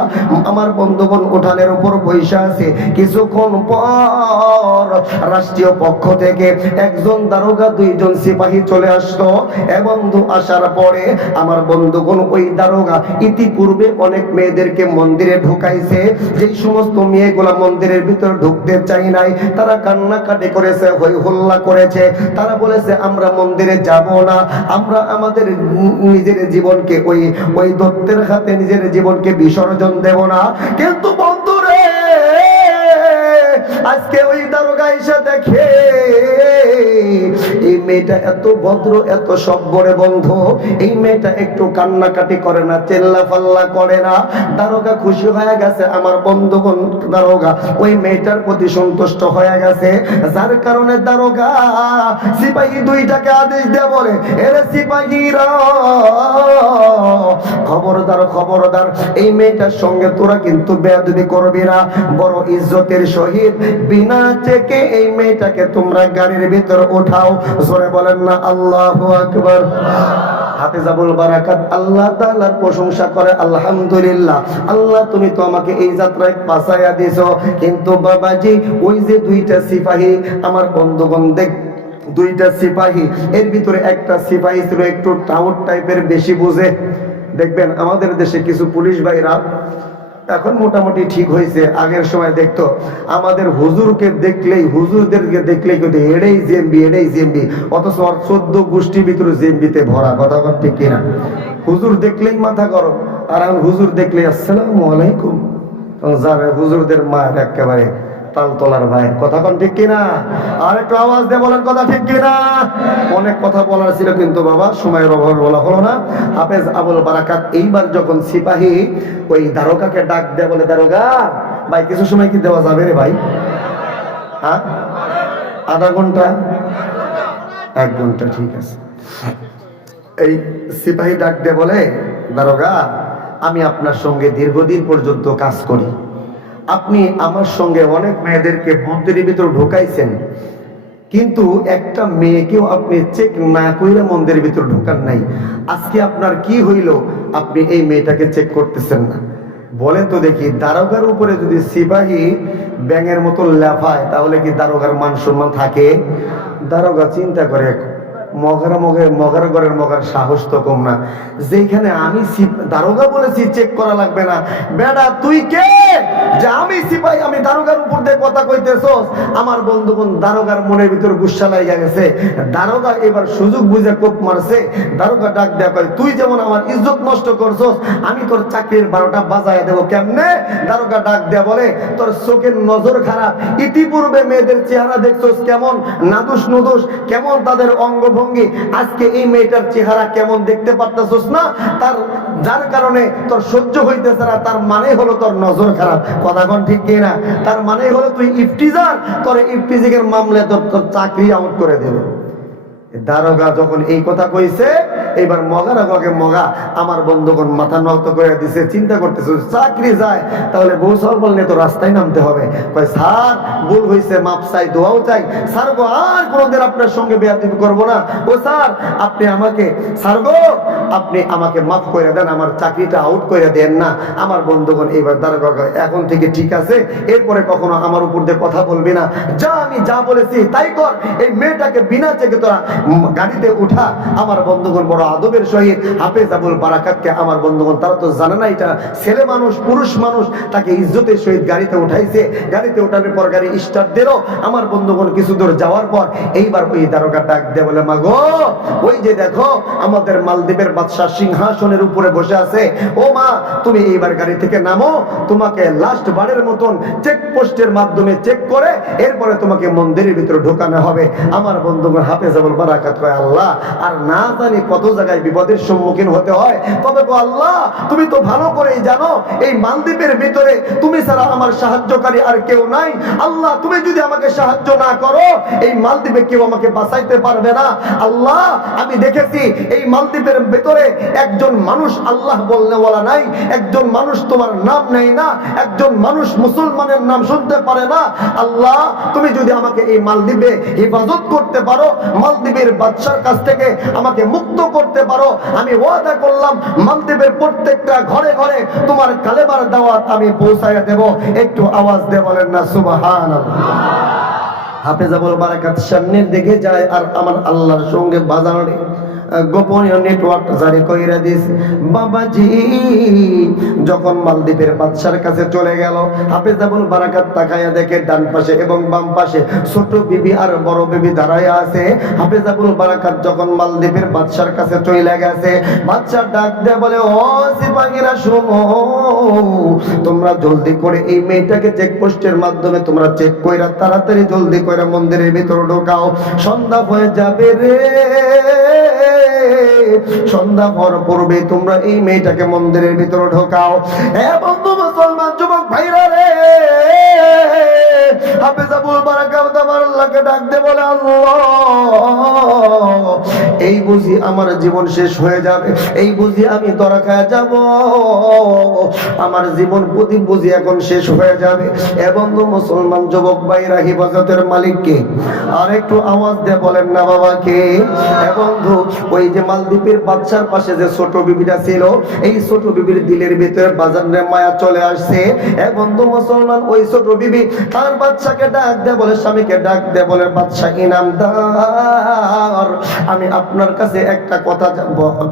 আমার বন্ধুগণ উঠানের উপর বৈশা আছে। কিছুক্ষণ পর রাষ্ট্রীয় পক্ষ থেকে একজন দারোগা, দুইজন সিপাহী চলে আসলো। এ বন্ধু আসার পরে আমার বন্ধুগণ ওই দারোগা ইতিপূর্বে অনেক মেয়েদেরকে মন্দিরে ঢুকাইছে। যেই সমস্ত মেয়েগুলা মন্দিরের ভিতর ঢুকতে চাই নাই, তারা কান্নাকাটি করেছে, হই হল্লা করেছে। তারা বলেছে আমরা মন্দিরে যাব না, আমরা আমাদের নিজের জীবনকে ওই দত্তের হাতে নিজের জীবনকে বিসর্জন দেব না। কিন্তু বন্ধুরে আজকে ওই দারোগা এসে দেখে এই মেয়েটা এত ভদ্র, এত সভ্যরে বন্ধু, এই মেয়েটা একটু কান্নাকাটি করে না, চেল্লা ফাল্লা করে না। দারোগা খুশি হয়ে গেছে। আমার বন্ধুগণ দারোগা ওই মেয়েটার প্রতি সন্তুষ্ট হয়ে গেছে, যার কারণে দারোগা সিপাহী দুইটাকে আদেশ দিয়ে বলে, এরে সিপাহীরা, খবরদার খবরদার, এই মেয়েটার সঙ্গে তোরা কিন্তু বেয়াদবি করবি না। বড় ইজ্জতের সহিত বিনা চেকে এই মেয়েটাকে তোমরা গাড়ির ভিতর উঠাও। জোরে বলেন না আল্লাহু আকবার। হাফেজাবুল বারাকাত আল্লাহ তাআলার প্রশংসা করে, আলহামদুলিল্লাহ, আল্লাহ তুমি তো আমাকে এই যাত্রায় বাঁচাইয়া দিছো। কিন্তু বাবাজি ওই যে দুইটা সিপাহী আমার বন্ধুগণ দুইটা সিপাহী, এর ভিতরে একটা সিপাহী ছিল একটু টাউট টাইপের, বেশি বুঝে। দেখবেন আমাদের দেশে কিছু পুলিশ ভাইরা এখন মোটামুটি ঠিক হয়েছে। আগের সময় দেখতো আমাদের হুজুরকে দেখলেই, হুজুরদেরকে দেখলেই কিন্তু এড়েই জেএমবি, এড়েই জেএমবি, অথচ আর 14 গোষ্ঠীর ভিতরে জেএমবিতে ভরা। কথা কথা ঠিক কিনা? হুজুর দেখলেই মাথা গরম, আর আমি হুজুর দেখলেই আসসালামু আলাইকুম। যারা হুজুরদের মায়ের একেবারে তালতলার ভাই। কথা কোন ঠিক কিনা? আর একটু আওয়াজ দিয়ে বলেন কথা ঠিক কিনা? অনেক কথা বলার ছিল কিন্তু বাবা সময়ের অভাবে বলা হলো না। হাফেজ আবুল বারাকাত এইবার যখন সিপাহী ওই দারোগাকে ডাক দেয়, বলে দারোগা ভাই কিছু সময় কি দেওয়া যাবে রে ভাই? হ্যাঁ, আধা ঘন্টা, 1 ঘন্টা, ঠিক আছে। এই সিপাহী ডাক দেয় বলে, দারোগা আমি আপনার সঙ্গে দীর্ঘদিন পর্যন্ত কাজ করি, আপনি আমার সঙ্গে অনেক মেয়েদেরকে মন্দিরের ভিতর ঢুকাইছেন, কিন্তু একটা মেয়েকেও আপনি চেক না কইরা মন্দিরের ভিতর ঢোকান নাই। আজকে আপনার কি হইল, আপনি এই মেয়েটাকে চেক করতেছেন না? বলেন তো দেখি, দারোগার উপরে যদি সিপাহী ব্যাঙের মতো লাফায় তাহলে কি দারোগার মান সম্মান থাকে? দারোগা চিন্তা করে, মগার ঘরের মগার সাহস তো কম না। যেখানে আমি দারোগা বলেছি চেক করা লাগবে না, বেটা তুই কে যে আমি সিপাহী, আমি দারোগার উপর দিয়ে কথা কইতেছস? আমার বন্ধুগণ দারোগার মনের ভিতর গুসা লাগিয়া গেছে। দারোগা এবার সুযোগ বুঝে কোপ মারছে। দারোগা ডাক দেয়া কয়, তুই যেমন আমার ইজ্জত নষ্ট করছস, আমি তোর চাকরির 12টা বাজায়া দেবো কেমনে? দারোগা ডাক দেয়া বলে, তোর চোখের নজর খারাপ, ইতিপূর্বে মেয়েদের চেহারা দেখছস কেমন নাদুস নুদুস, কেমন তাদের অঙ্গভঙ্গি, আজকে এই মেয়েটার চেহারা কেমন দেখতে পারতেছস না? যার কারণে তোর সহ্য হইতেছে না, তার মানে হলো তোর নজর খারাপ। কথা কোন ঠিক কিনা? তার মানে হলো তুই ইফতিজার, তোর ইফতিজিকের মামলায় তোর চাকরি আউট করে দেবে। দারোগা যখন এই কথা কইছে, এইবার মগার আগে মগা আমার বন্ধুগণ মাথা নত করে দিছে। চিন্তা করতেছে চাকরি যায় তাহলে বউ সরবল নিয়ে তো রাস্তায় নামতে হবে। কয় স্যার ভুল হয়েছে, মাপ চাই, দোয়াও চাই, স্যার গো আর কোনোদিন আপনার সঙ্গে বেয়াদবি করবো না। ও স্যার আপনি আমাকে, স্যার গো আপনি আমাকে মাফ করে দেন, আমার চাকরিটা আউট করে দেন না। আমার বন্ধুগণ এইবার দারোগা এখন থেকে ঠিক আছে, এরপরে কখনো আমার উপর দিয়ে কথা বলবি না, যা আমি যা বলেছি তাই কর। এই মেয়েটাকে বিনা চেকে তোরা গাড়িতে উঠা। আমার বন্ধুগণ বড় আদবের সহিত হাফেজ আবুল বারাকাতকে, আমার বন্ধুগণ তারা তো জানে না এটা ছেলে মানুষ, পুরুষ মানুষ, তাকে ইজ্জতের সহিত গাড়িতে উঠাইছে। গাড়িতে উঠানোর পর গাড়ি স্টার্ট দিল। আমার বন্ধুগণ কিছু দূর যাওয়ার পর এইবার ওই দারোগা ডাক দিয়ে বলে, মা গো ওই যে দেখো আমাদের মালদ্বীপের বাদশাহ সিংহাসনের উপরে বসে আছে, ও মা তুমি এইবার গাড়ি থেকে নামো, তোমাকে লাস্ট বারের মতন চেক পোস্টের মাধ্যমে চেক করে এরপরে তোমাকে মন্দিরের ভিতরে ঢোকানো হবে। আমার বন্ধুগণ হাফেজ আবুল বারাকাত বারাকাত কয়, আল্লাহ আর না জানি কত জায়গায় বিপদের সম্মুখীন হতে হয়, তবে গো আল্লাহ তুমি তো ভালো করেই জানো এই মালদ্বীপের ভিতরে তুমি ছাড়া আমার সাহায্যকারী আর কেউ নাই। আল্লাহ তুমি যদি আমাকে সাহায্য না করো এই মালদ্বীপে কেউ আমাকে বাঁচাইতে পারবে না। আল্লাহ আমি দেখেছি এই মালদ্বীপের ভিতরে একজন মানুষ আল্লাহ বলনে বলা নাই, একজন মানুষ তোমার নাম নেই না, একজন মানুষ মুসলমানের নাম শুনতে পারে না। আল্লাহ তুমি যদি আমাকে এই মালদ্বীপে হেফাজত করতে পারো, মালদ্বীপের বাদশার কাছ থেকে আমাকে মুক্ত করতে পারো, আমি ওয়াদা করলাম মালদ্বীপের প্রত্যেকটা ঘরে ঘরে তোমার কালেমার দাওয়াত আমি পৌঁছায় দেব। একটু আওয়াজ দিয়ে বলেন না সুবহানাল্লাহ। হাফেজাবুল বারাকাত সামনের দিকে যায় আর আমার আল্লাহর সঙ্গে বাজারে গোপনীয় নেটওয়ার্ক জারি কইরা দিয়েছে। বাবাজি যখন মালদ্বীপের বাদশার কাছে চলে গেল, হাফেজাবুল বারাকাত তাকায়া দেখে ডান পাশে এবং বাম পাশে ছোট বিবি আর বড় বিবি দাঁড়ায় আছে। হাফেজাবুল বারাকাত যখন মালদ্বীপের বাদশার কাছে চলে গেছে, বাদশা ডাক দেয়া বলে, ও সিপাহীরা শোনো, তোমরা জলদি করে এই মেয়েটাকে চেকপোস্টের মাধ্যমে তোমরা চেক কইরা তাড়াতাড়ি জলদি কইরা মন্দিরের ভিতর ঢোকাও, সন্ধ্যা হয়ে যাবে রে। সন্ধ্যা হওয়ার পূর্বে তোমরা এই মেয়েটাকে মন্দিরের ভিতরে ঢোকাও। বন্ধু মুসলমান যুবক ভাইরা রে, হাফেজাবুল বারাকাত আমার আল্লাহকে ডাক দে বলে, আল্লাহ এই বুঝি আমার জীবন শেষ হয়ে যাবে, এই বুঝি আমি ধরা খায় যাব, আমার জীবন প্রতি বুঝি এখন শেষ হয়ে যাবে। বন্ধু মুসলমান যুবক ভাইরা, হেফাজতের মালিককে আর একটু আওয়াজ দিয়ে বলেন না বাবাকে। বন্ধু ওই যে মালদ্বীপের বাদশার পাশে যে ছোট বিবিটা ছিল, এই ছোট বিবির দিলের ভিতরে বাজারে মায়া চলে আসছে। বন্ধু মুসলমান ওই ছোট বিবি তার বাদশাকে ডাক দেয় বলে, স্বামীকে ডাক দেয় বলে, বাদশা ইনামদার আমি আপনার কাছে একটা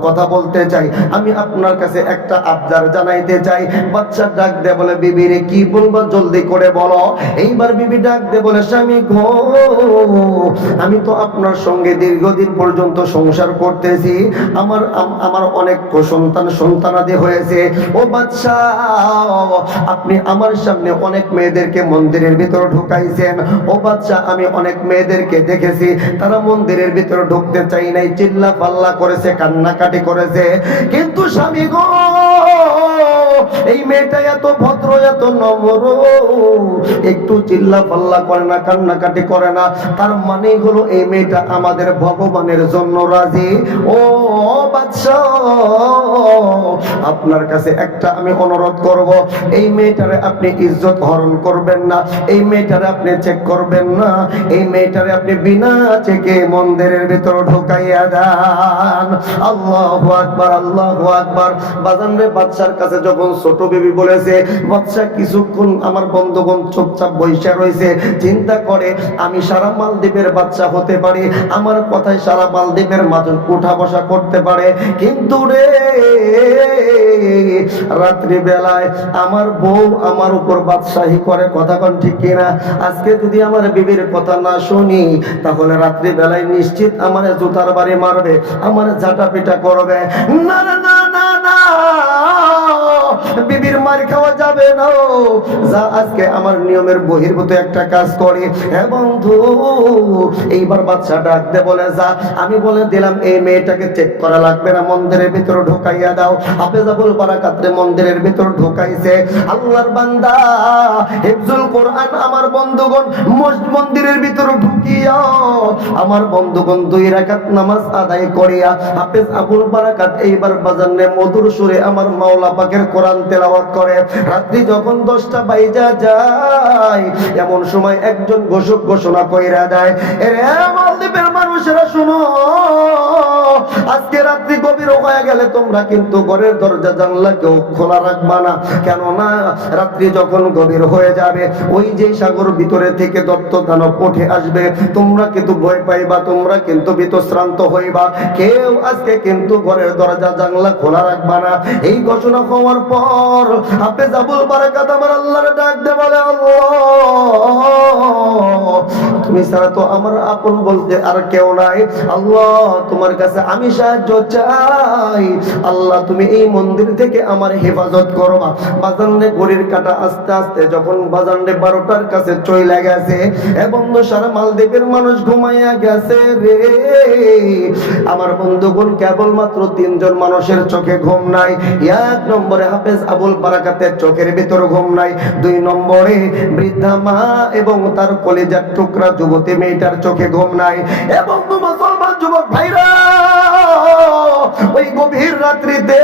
কথা বলতে চাই, আমি আপনার কাছে একটা আবদার জানাইতে চাই। বাদশা ডাক দেয় বলে, বিবি রে কি বলবো জলদি করে বলো। এইবার বিবি ডাক দেয় বলে, স্বামী গো আমি তো আপনার সঙ্গে দীর্ঘদিন পর্যন্ত সংসার করতেছি, আমার অনেক সন্তানাদি হয়েছে। ও বাদশা আপনি আমার সামনে অনেক মেয়েদেরকে মন্দিরের ভিতরে ঢুকাইছেন। ও বাদশা আমি অনেক মেয়েদেরকে দেখেছি, তারা মন্দিরের ভিতরে ঢুকতে চাই নাই, চিল্লা পাল্লা করেছে, কান্নাকাটি করেছে। কিন্তু স্বামী গো এই মেয়েটা এত ভদ্র, এত নম্র, একটু চিল্লা পাল্লা করে না, কান্নাকাটি করে না, তার মানে হলো এই মেয়েটা আমাদের ভগবানের জন্য রাজি। ও বাদশা আপনার কাছে একটা আমি অনুরোধ করব, এই মেয়েটারে আপনি ইজ্জত হরণ করবেন না, এই মেয়েটারে আপনি চেক করবেন না, এই মেয়েটারে আপনি বিনা চেকে মন্দিরের ভিতর ঢুকাইয়া দেন। আল্লাহু আকবার, আল্লাহু আকবার। বাজানরে বাদশার কাছে যখন ছোট বিবি বলেছে, বাদশা কিছুক্ষণ আমার বন্ধুগণ চুপচাপ বসে রয়েছে, চিন্তা করে আমি সারা মালদ্বীপের বাদশা হতে পারি, আমার কথায় সারা মালদ্বীপের মানুষ উঠা বসা করতে পারে, কিন্তু রে রাত্রি বেলায় আমার বউ আমার উপর বাদশাহী করে, কথা কোন ঠিক কিনা? আজকে যদি আমার বিবির কথা না শুনি তাহলে রাত্রি বেলায় নিশ্চিত আমার জুতার বাড়ি মারবে, আমার ঝাঁটা পিটা করবে। না না না না না, বিবির মার খাওয়া যাবে না, যা আজকে আমার নিয়মের বহির্ভূত একটা কাজ করি। হ্যাঁ বন্ধু এইবার বাদশা ডাকতে বলে, যা আমি বলে দিলাম এই মেয়েটাকে চেক করা লাগবে না, মন্দিরের ভিতরে ঢুকাইয়া দাও। হাফেজাবুল বারাকাতরে মন্দিরের ভিতর ঢুকাইছে। আল্লাহর বান্দা হিফজুল কোরআন আমার বন্ধুগণ মন্দিরের ভিতর ঢুকিয়া আমার বন্ধুগণ 2 রাকাত নামাজ আদায় করিয়া হাফেজ আবুল বারাকাত এইবার বাজানে মধুর সুরে আমার মাওলা পাকের কোরআন তেলাওয়াত করে। রাত্রি যখন 10টা বাইজা যায় এমন সময় একজন ঘোষক ঘোষণা কইরা দেয়, এরে মালদ্বীপের মানুষেরা শুনো, আজকে রাত্রি গভীর হয়ে গেলে তোমরা কিন্তু ঘরের দরজা জানলা কেউ খোলা রাখবা না, কেননা রাত্রি যখন গভীর হয়ে যাবে ওই যে সাগর ভিতরে থেকে দত্ত দানব উঠে আসবে, তোমরা কিন্তু ভয় পাইবা, তোমরা কিন্তু বিতশ্রান্ত হইবা, কেউ আজকে কিন্তু ঘরের দরজা জানলা খোলা রাখবা না। এই ঘোষণা হওয়ার পর হাফেজ আবুল বারাকাত আমার আল্লাহর ডাক দে বলে, আল্লাহ তুমি ছাড়া তো আমার আপন বলতে আর কেউ নাই। আল্লাহ তোমার কাছে আমি সাহায্য চাই। আল্লাহ তুমি এই মন্দির থেকে আমার হেফাজত করবা। বাজানে ঘড়ির কাঁটা আস্তে আস্তে যখন বাজানে 12টার কাছে চলে গেছে এবং সারা মালদ্বীপের মানুষ ঘুমাইয়া গেছে রে। আমার বন্ধুগণ কেবলমাত্র 3 জন মানুষের চোখে ঘুম নাই। 1 নম্বরে হাফেজ আবুল বারাকাতের চোখের ভিতর ঘুম নাই। 2 নম্বরে বৃদ্ধা মা এবং তার কলিজার টুকরা যুবতী মেয়েটার চোখে ঘুম নাই। এবং মুসলমান যুবক ভাইরা ওই গভীর রাত্রিতে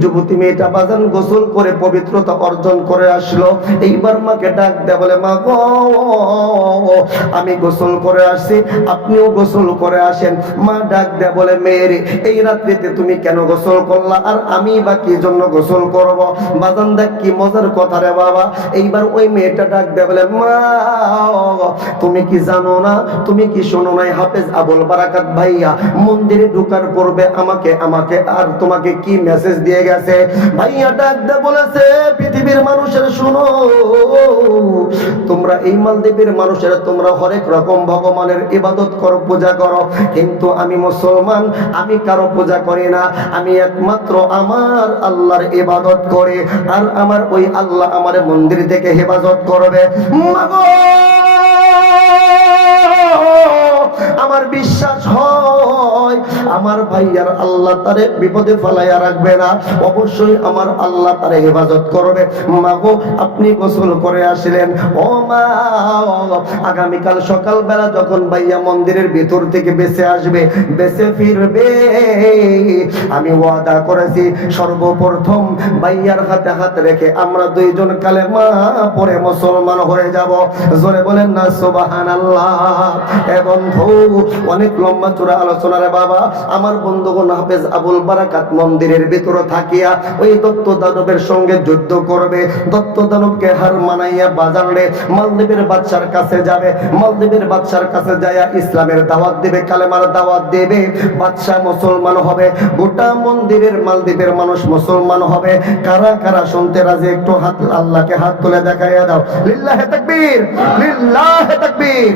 যুবতী মেয়েটা বাজান গোসল করে পবিত্রতা অর্জন করে আসলো। এইবার মাকে ডাক দেয়, বলে মা গো আমি গোসল করে আসছি, আপনিও গোসল করে আসেন। মা ডাক দেয়, বলে মেয়েরে এই রাত্রিতে তুমি কেন গোসল করলা, আর আমি বা কি জন্য গোসল করব? বাজান দেখ কি মজার কথা রে বাবা। এইবার ওই মেয়েটা ডাক দেয়, বলে মা তুমি কি জানো না, তুমি কি শোনো নাই, হাফেজ আবুল বারাকাত ভাইয়া মন্দিরে ঢোকার পূর্বে আমাকে আর তোমাকে কি মেসেজ দিয়ে গেছে? ভাইয়া ডাক দেয় বলেছে, পৃথিবীর মানুষেরা শোনো, তোমরা এই মালদ্বীপের মানুষেরা তোমরা হরেক রকম ভগবানের ইবাদত করো, পূজা করো, কিন্তু আমি মুসলমান, আমি কারো পূজা করি না, আমি একমাত্র আমার আল্লাহর ইবাদত করি। আর আমার ওই আল্লাহ আমার মন্দির থেকে হেফাজত করবে। মাগো আমার বিশ্বাস হয় আমার ভাইয়ার আল্লাহ তারে বিপদে ফেলাইয়া রাখবে না, অবশ্যই আমার আল্লাহ তারে হেফাজত করবে। মাগো আপনি গোসল করে আসলেন, ও মা আগামীকাল সকালবেলা যখন ভাইয়া মন্দিরের ভিতর থেকে বেঁচে আসবে, বেঁচে ফিরবে, আমি ওয়াদা করেছি সর্বপ্রথম ভাইয়ার হাতে হাত রেখে আমরা 2 জন কালেমা পড়ে মুসলমান হয়ে যাব। জোরে বলেন না সুবহানাল্লাহ। এবং অনেক লম্বা চূড়া আলোচনা রে বাবা। আমার বন্ধুগণ হাফেজ আবুল বারাকাত মন্দিরের ভিতরে থাকিয়া ওই দত্ত দানবের সঙ্গে যুদ্ধ করবে। দত্ত দানবকে হার মানাইয়া বাজারে মালদ্বীপের বাদশার কাছে যাবে। মালদ্বীপের বাদশার কাছে যাইয়া ইসলামের দাওয়াত দেবে, কালেমার দাওয়াত দেবে। বাদশা মুসলমান হবে, গোটা মন্দিরের মালদ্বীপের মানুষ মুসলমান হবে। কারা কারা শুনতে রাজি একটু হাত আল্লাহকে হাত তুলে দেখাইয়া দাও। লিল্লাহে তাকবীর, লিল্লাহে তাকবীর।